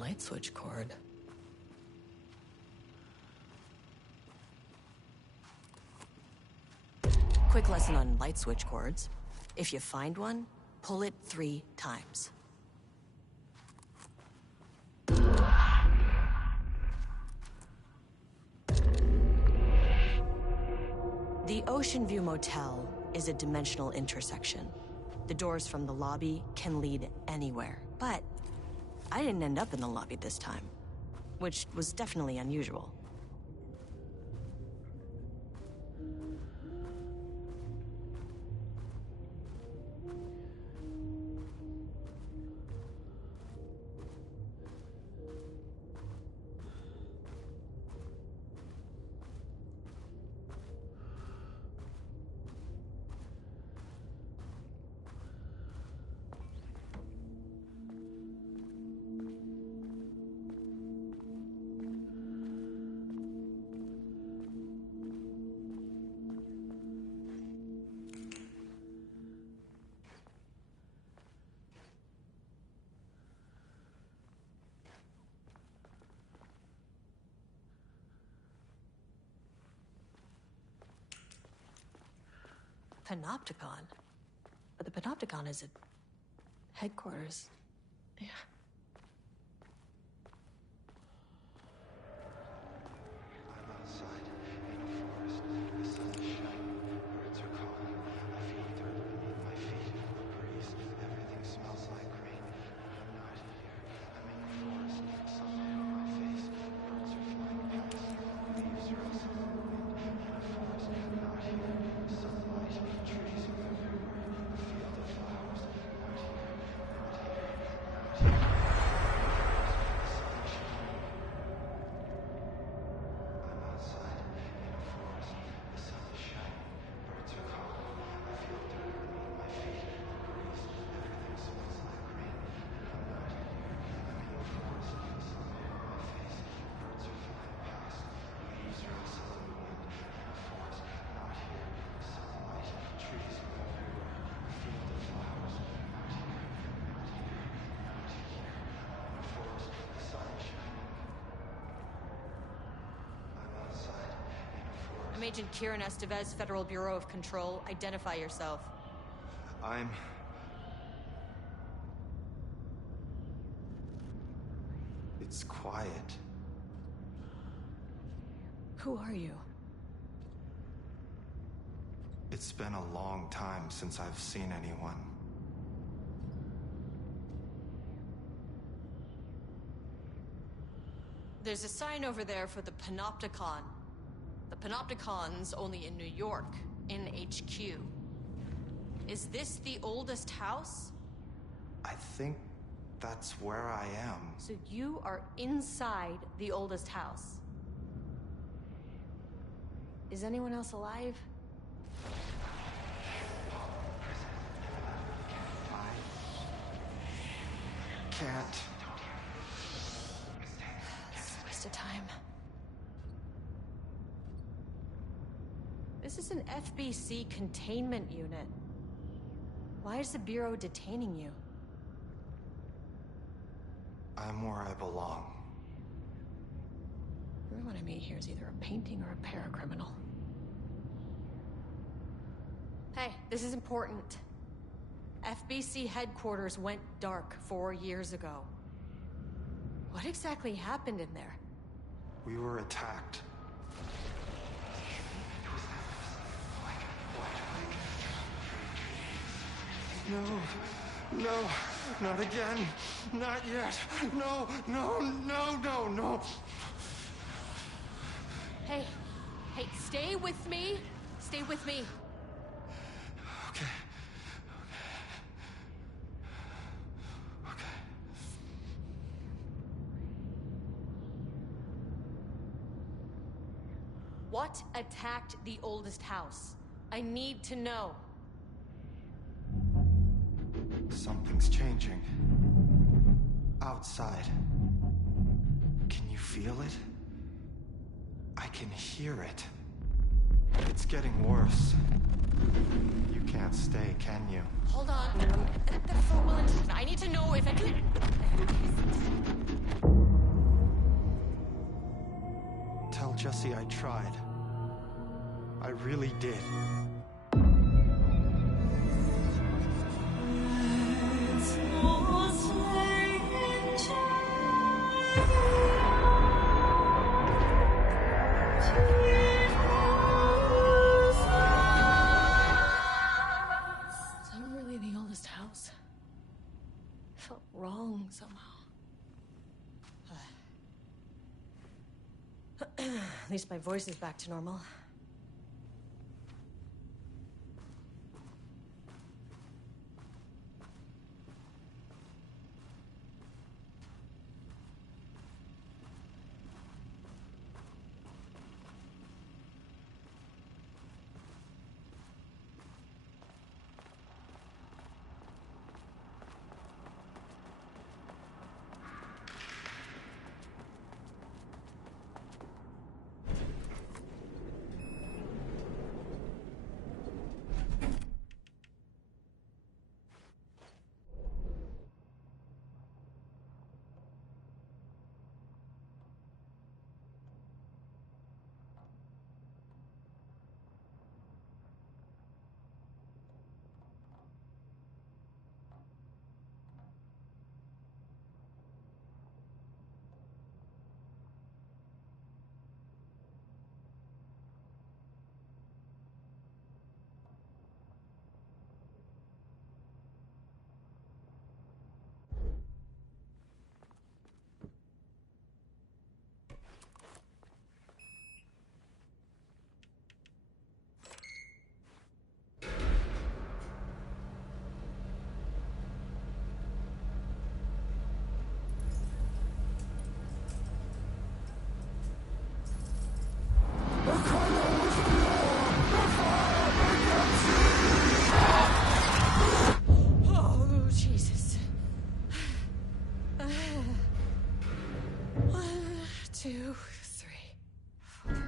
Light switch cord. Quick lesson on light switch cords. If you find one, pull it 3 times. The Ocean View Motel is a dimensional intersection. The doors from the lobby can lead anywhere, but I didn't end up in the lobby this time, which was definitely unusual. Panopticon? But the Panopticon is at headquarters. Yeah. I'm outside in a forest. The sun is shining. Birds are calling. I feel dirt beneath my feet. A breeze. Everything smells like rain. I'm not here. I'm in the forest. Sunlight on my face. Birds are flying past. Leaves rustle in the wind. In a forest. Not here. Sunlight. Trees are everywhere. A field of flowers. Not here. Not here. Not here. Agent Kieran Estevez, Federal Bureau of Control. Identify yourself. It's quiet. Who are you? It's been a long time since I've seen anyone. There's a sign over there for the Panopticon. The Panopticon's only in New York, in HQ. Is this the oldest house? I think that's where I am. So you are inside the oldest house. Is anyone else alive? Can't. It's a waste of time. This is an FBC containment unit. Why is the Bureau detaining you? I'm where I belong. Everyone I meet here is either a painting or a paracriminal. Hey, this is important. FBC headquarters went dark 4 years ago. What exactly happened in there? We were attacked. No, not again. Not yet. No. Hey, stay with me. Stay with me. Okay. What attacked the oldest house? I need to know. Something's changing. Outside. Can you feel it? I can hear it. It's getting worse. You can't stay, can you? Hold on. The phone will intercept. I need to know if I could... Tell Jesse I tried. I really did. Wrong somehow. At least my voice is back to normal.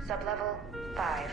Sublevel 5.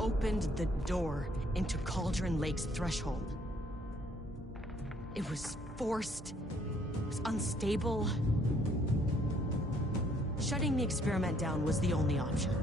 opened the door into Cauldron Lake's threshold. It was forced. It was unstable. Shutting the experiment down was the only option.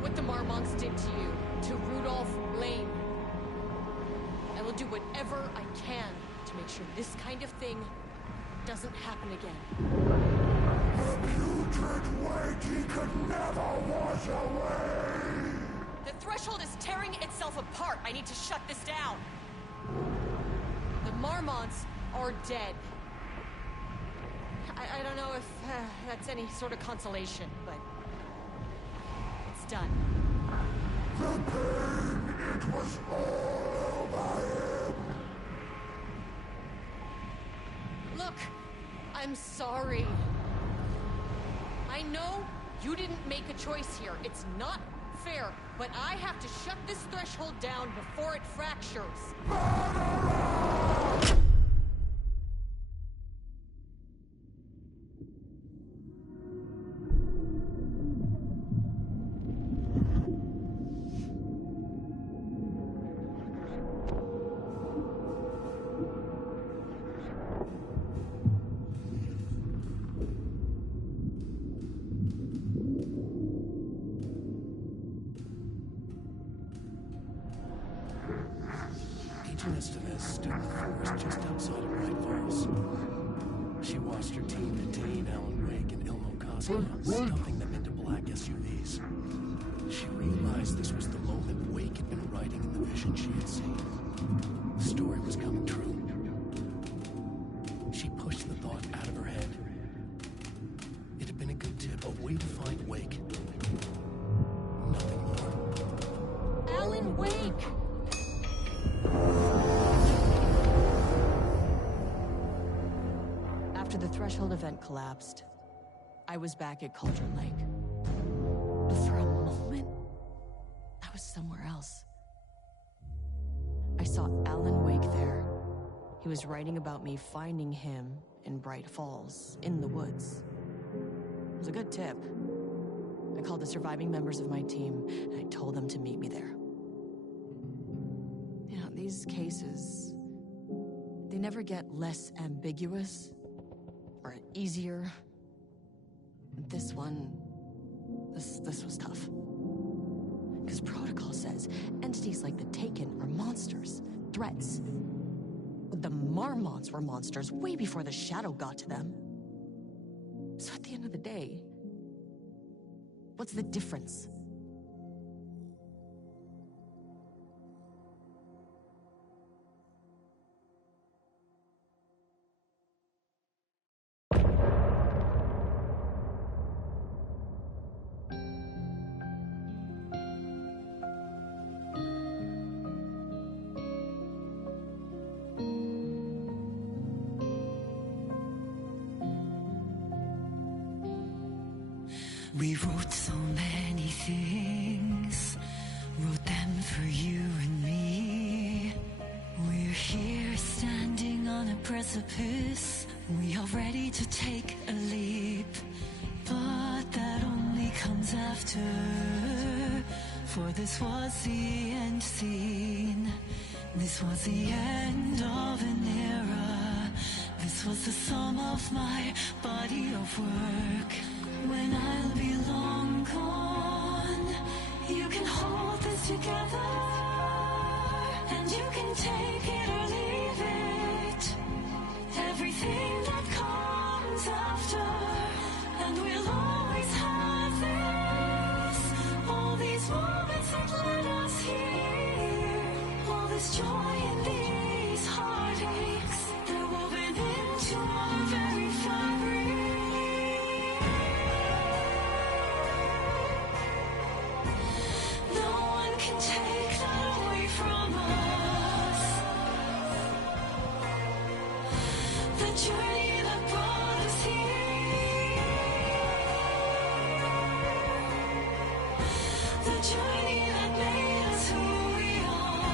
What the Marmonts did to you, to Rudolph Lane. I will do whatever I can to make sure this kind of thing doesn't happen again. The putrid weight he could never wash away! The threshold is tearing itself apart. I need to shut this down. The Marmonts are dead. I don't know if that's any sort of consolation, but done. The pain, it was all over him. Look, I'm sorry. I know you didn't make a choice here. It's not fair, but I have to shut this threshold down before it fractures. Murderer! Agent Estevez stood in the forest just outside of Bright Falls. She watched her team detain Alan Wake and Ilmo Koska, stuffing them into black SUVs. She realized this was the moment Wake had been writing in the vision she had seen. The story was coming true. She pushed the thought out of her head. It had been a good tip, a way to find Wake. Nothing more. Alan Wake! After the Threshold event collapsed, I was back at Cauldron Lake. But for a moment, I was somewhere else. I saw Alan Wake there. He was writing about me finding him in Bright Falls, in the woods. It was a good tip. I called the surviving members of my team, and I told them to meet me there. You know, these cases, they never get less ambiguous or easier. This one, this was tough. Because protocol says entities like the Taken are monsters, threats. But the Marmonts were monsters way before the Shadow got to them. So at the end of the day, what's the difference? We wrote so many things, wrote them for you and me. We're here standing on a precipice. We are ready to take a leap, but that only comes after. For this was the end scene. This was the end of an era. This was the sum of my body of work. When I'll be long gone, you can hold this together, and you can take it or leave it. Everything that comes after, and we'll always have this. All these moments that led us here, all this joy and these heartaches, they're woven into our very fabric. Can take that away from us. The journey that brought us here. The journey that made us who we are.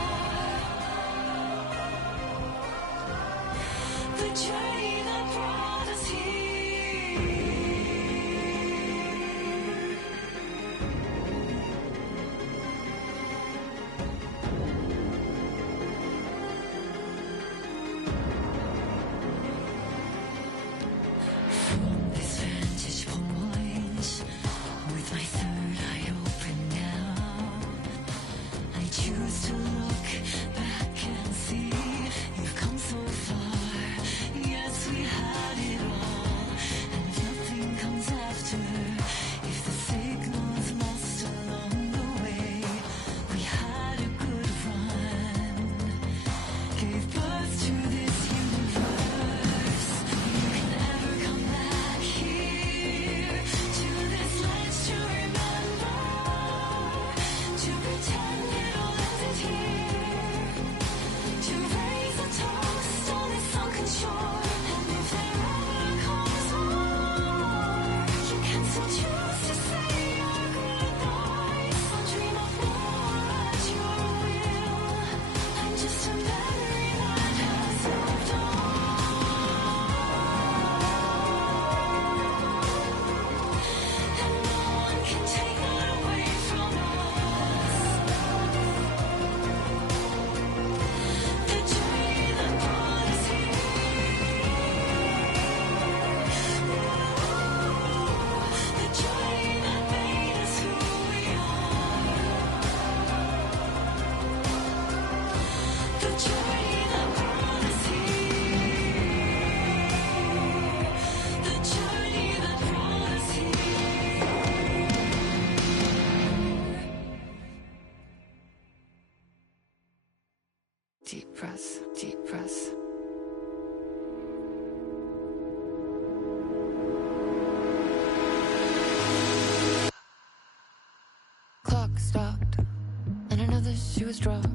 she was dropped.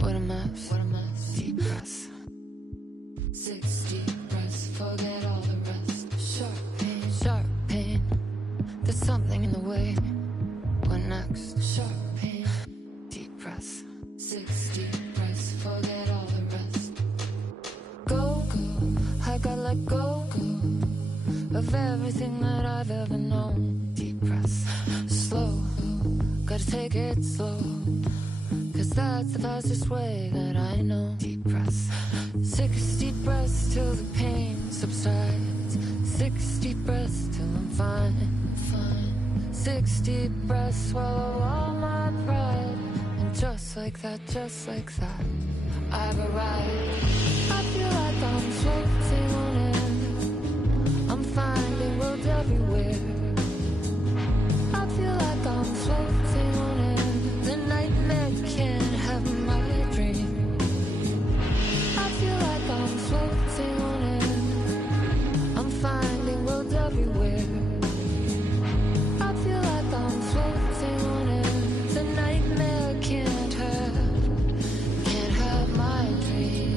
What a mess. Deep breaths. 6 deep breaths, forget all the rest. Sharp pain. There's something in the way. What next? Sharp pain. Deep breaths. 6 deep breaths, forget all the rest. Go, I gotta let go of everything that I've ever known. Deep breaths. Slow, gotta take it slow, 'cause that's the fastest way that I know. Deep breaths. 6 deep breaths till the pain subsides. 6 deep breaths till I'm fine. 6 deep breaths, swallow all my pride. And just like that, I've arrived. I feel like I'm floating on air. I'm finding roads everywhere. I feel like I'm floating on air. The nightmare can't have my dream. I feel like I'm floating on air. I'm finding roads everywhere. I feel like I'm floating on air. The nightmare can't have my dream.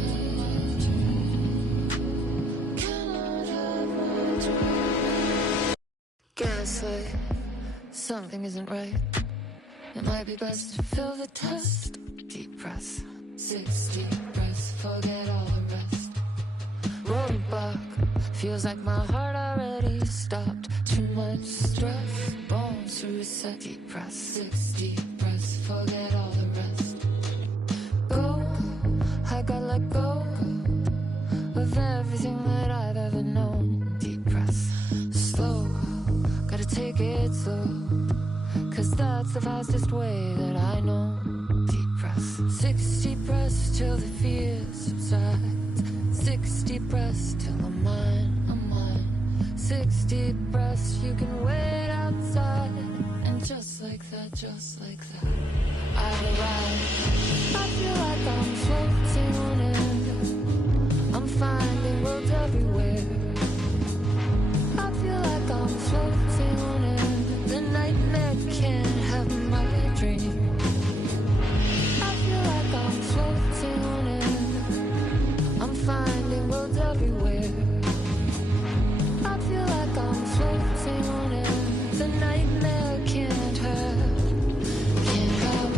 Cannot have my dream. Gaslight, something isn't right. It might be best to fill the test. Deep breaths, 6 deep breaths, forget all the rest. Roadblock, feels like my heart already stopped. Too much stress, bones to reset. Deep breaths, 6 deep breaths, forget all the rest. Go, I gotta let go of everything that I've ever known. Deep breaths, slow, gotta take it slow, 'cause that's the fastest way that I know. Deep breaths. 6 deep breaths till the fear subsides. 6 deep breaths till I'm mine. 6 deep breaths, you can wait outside. And just like that, I've arrived. I feel like I'm floating on air. I'm finding roads everywhere. I feel like I'm floating on air. The nightmare can't have my dream. I feel like I'm floating on air. I'm finding roads everywhere. I feel like I'm floating on air. The nightmare can't have my dream. Can't have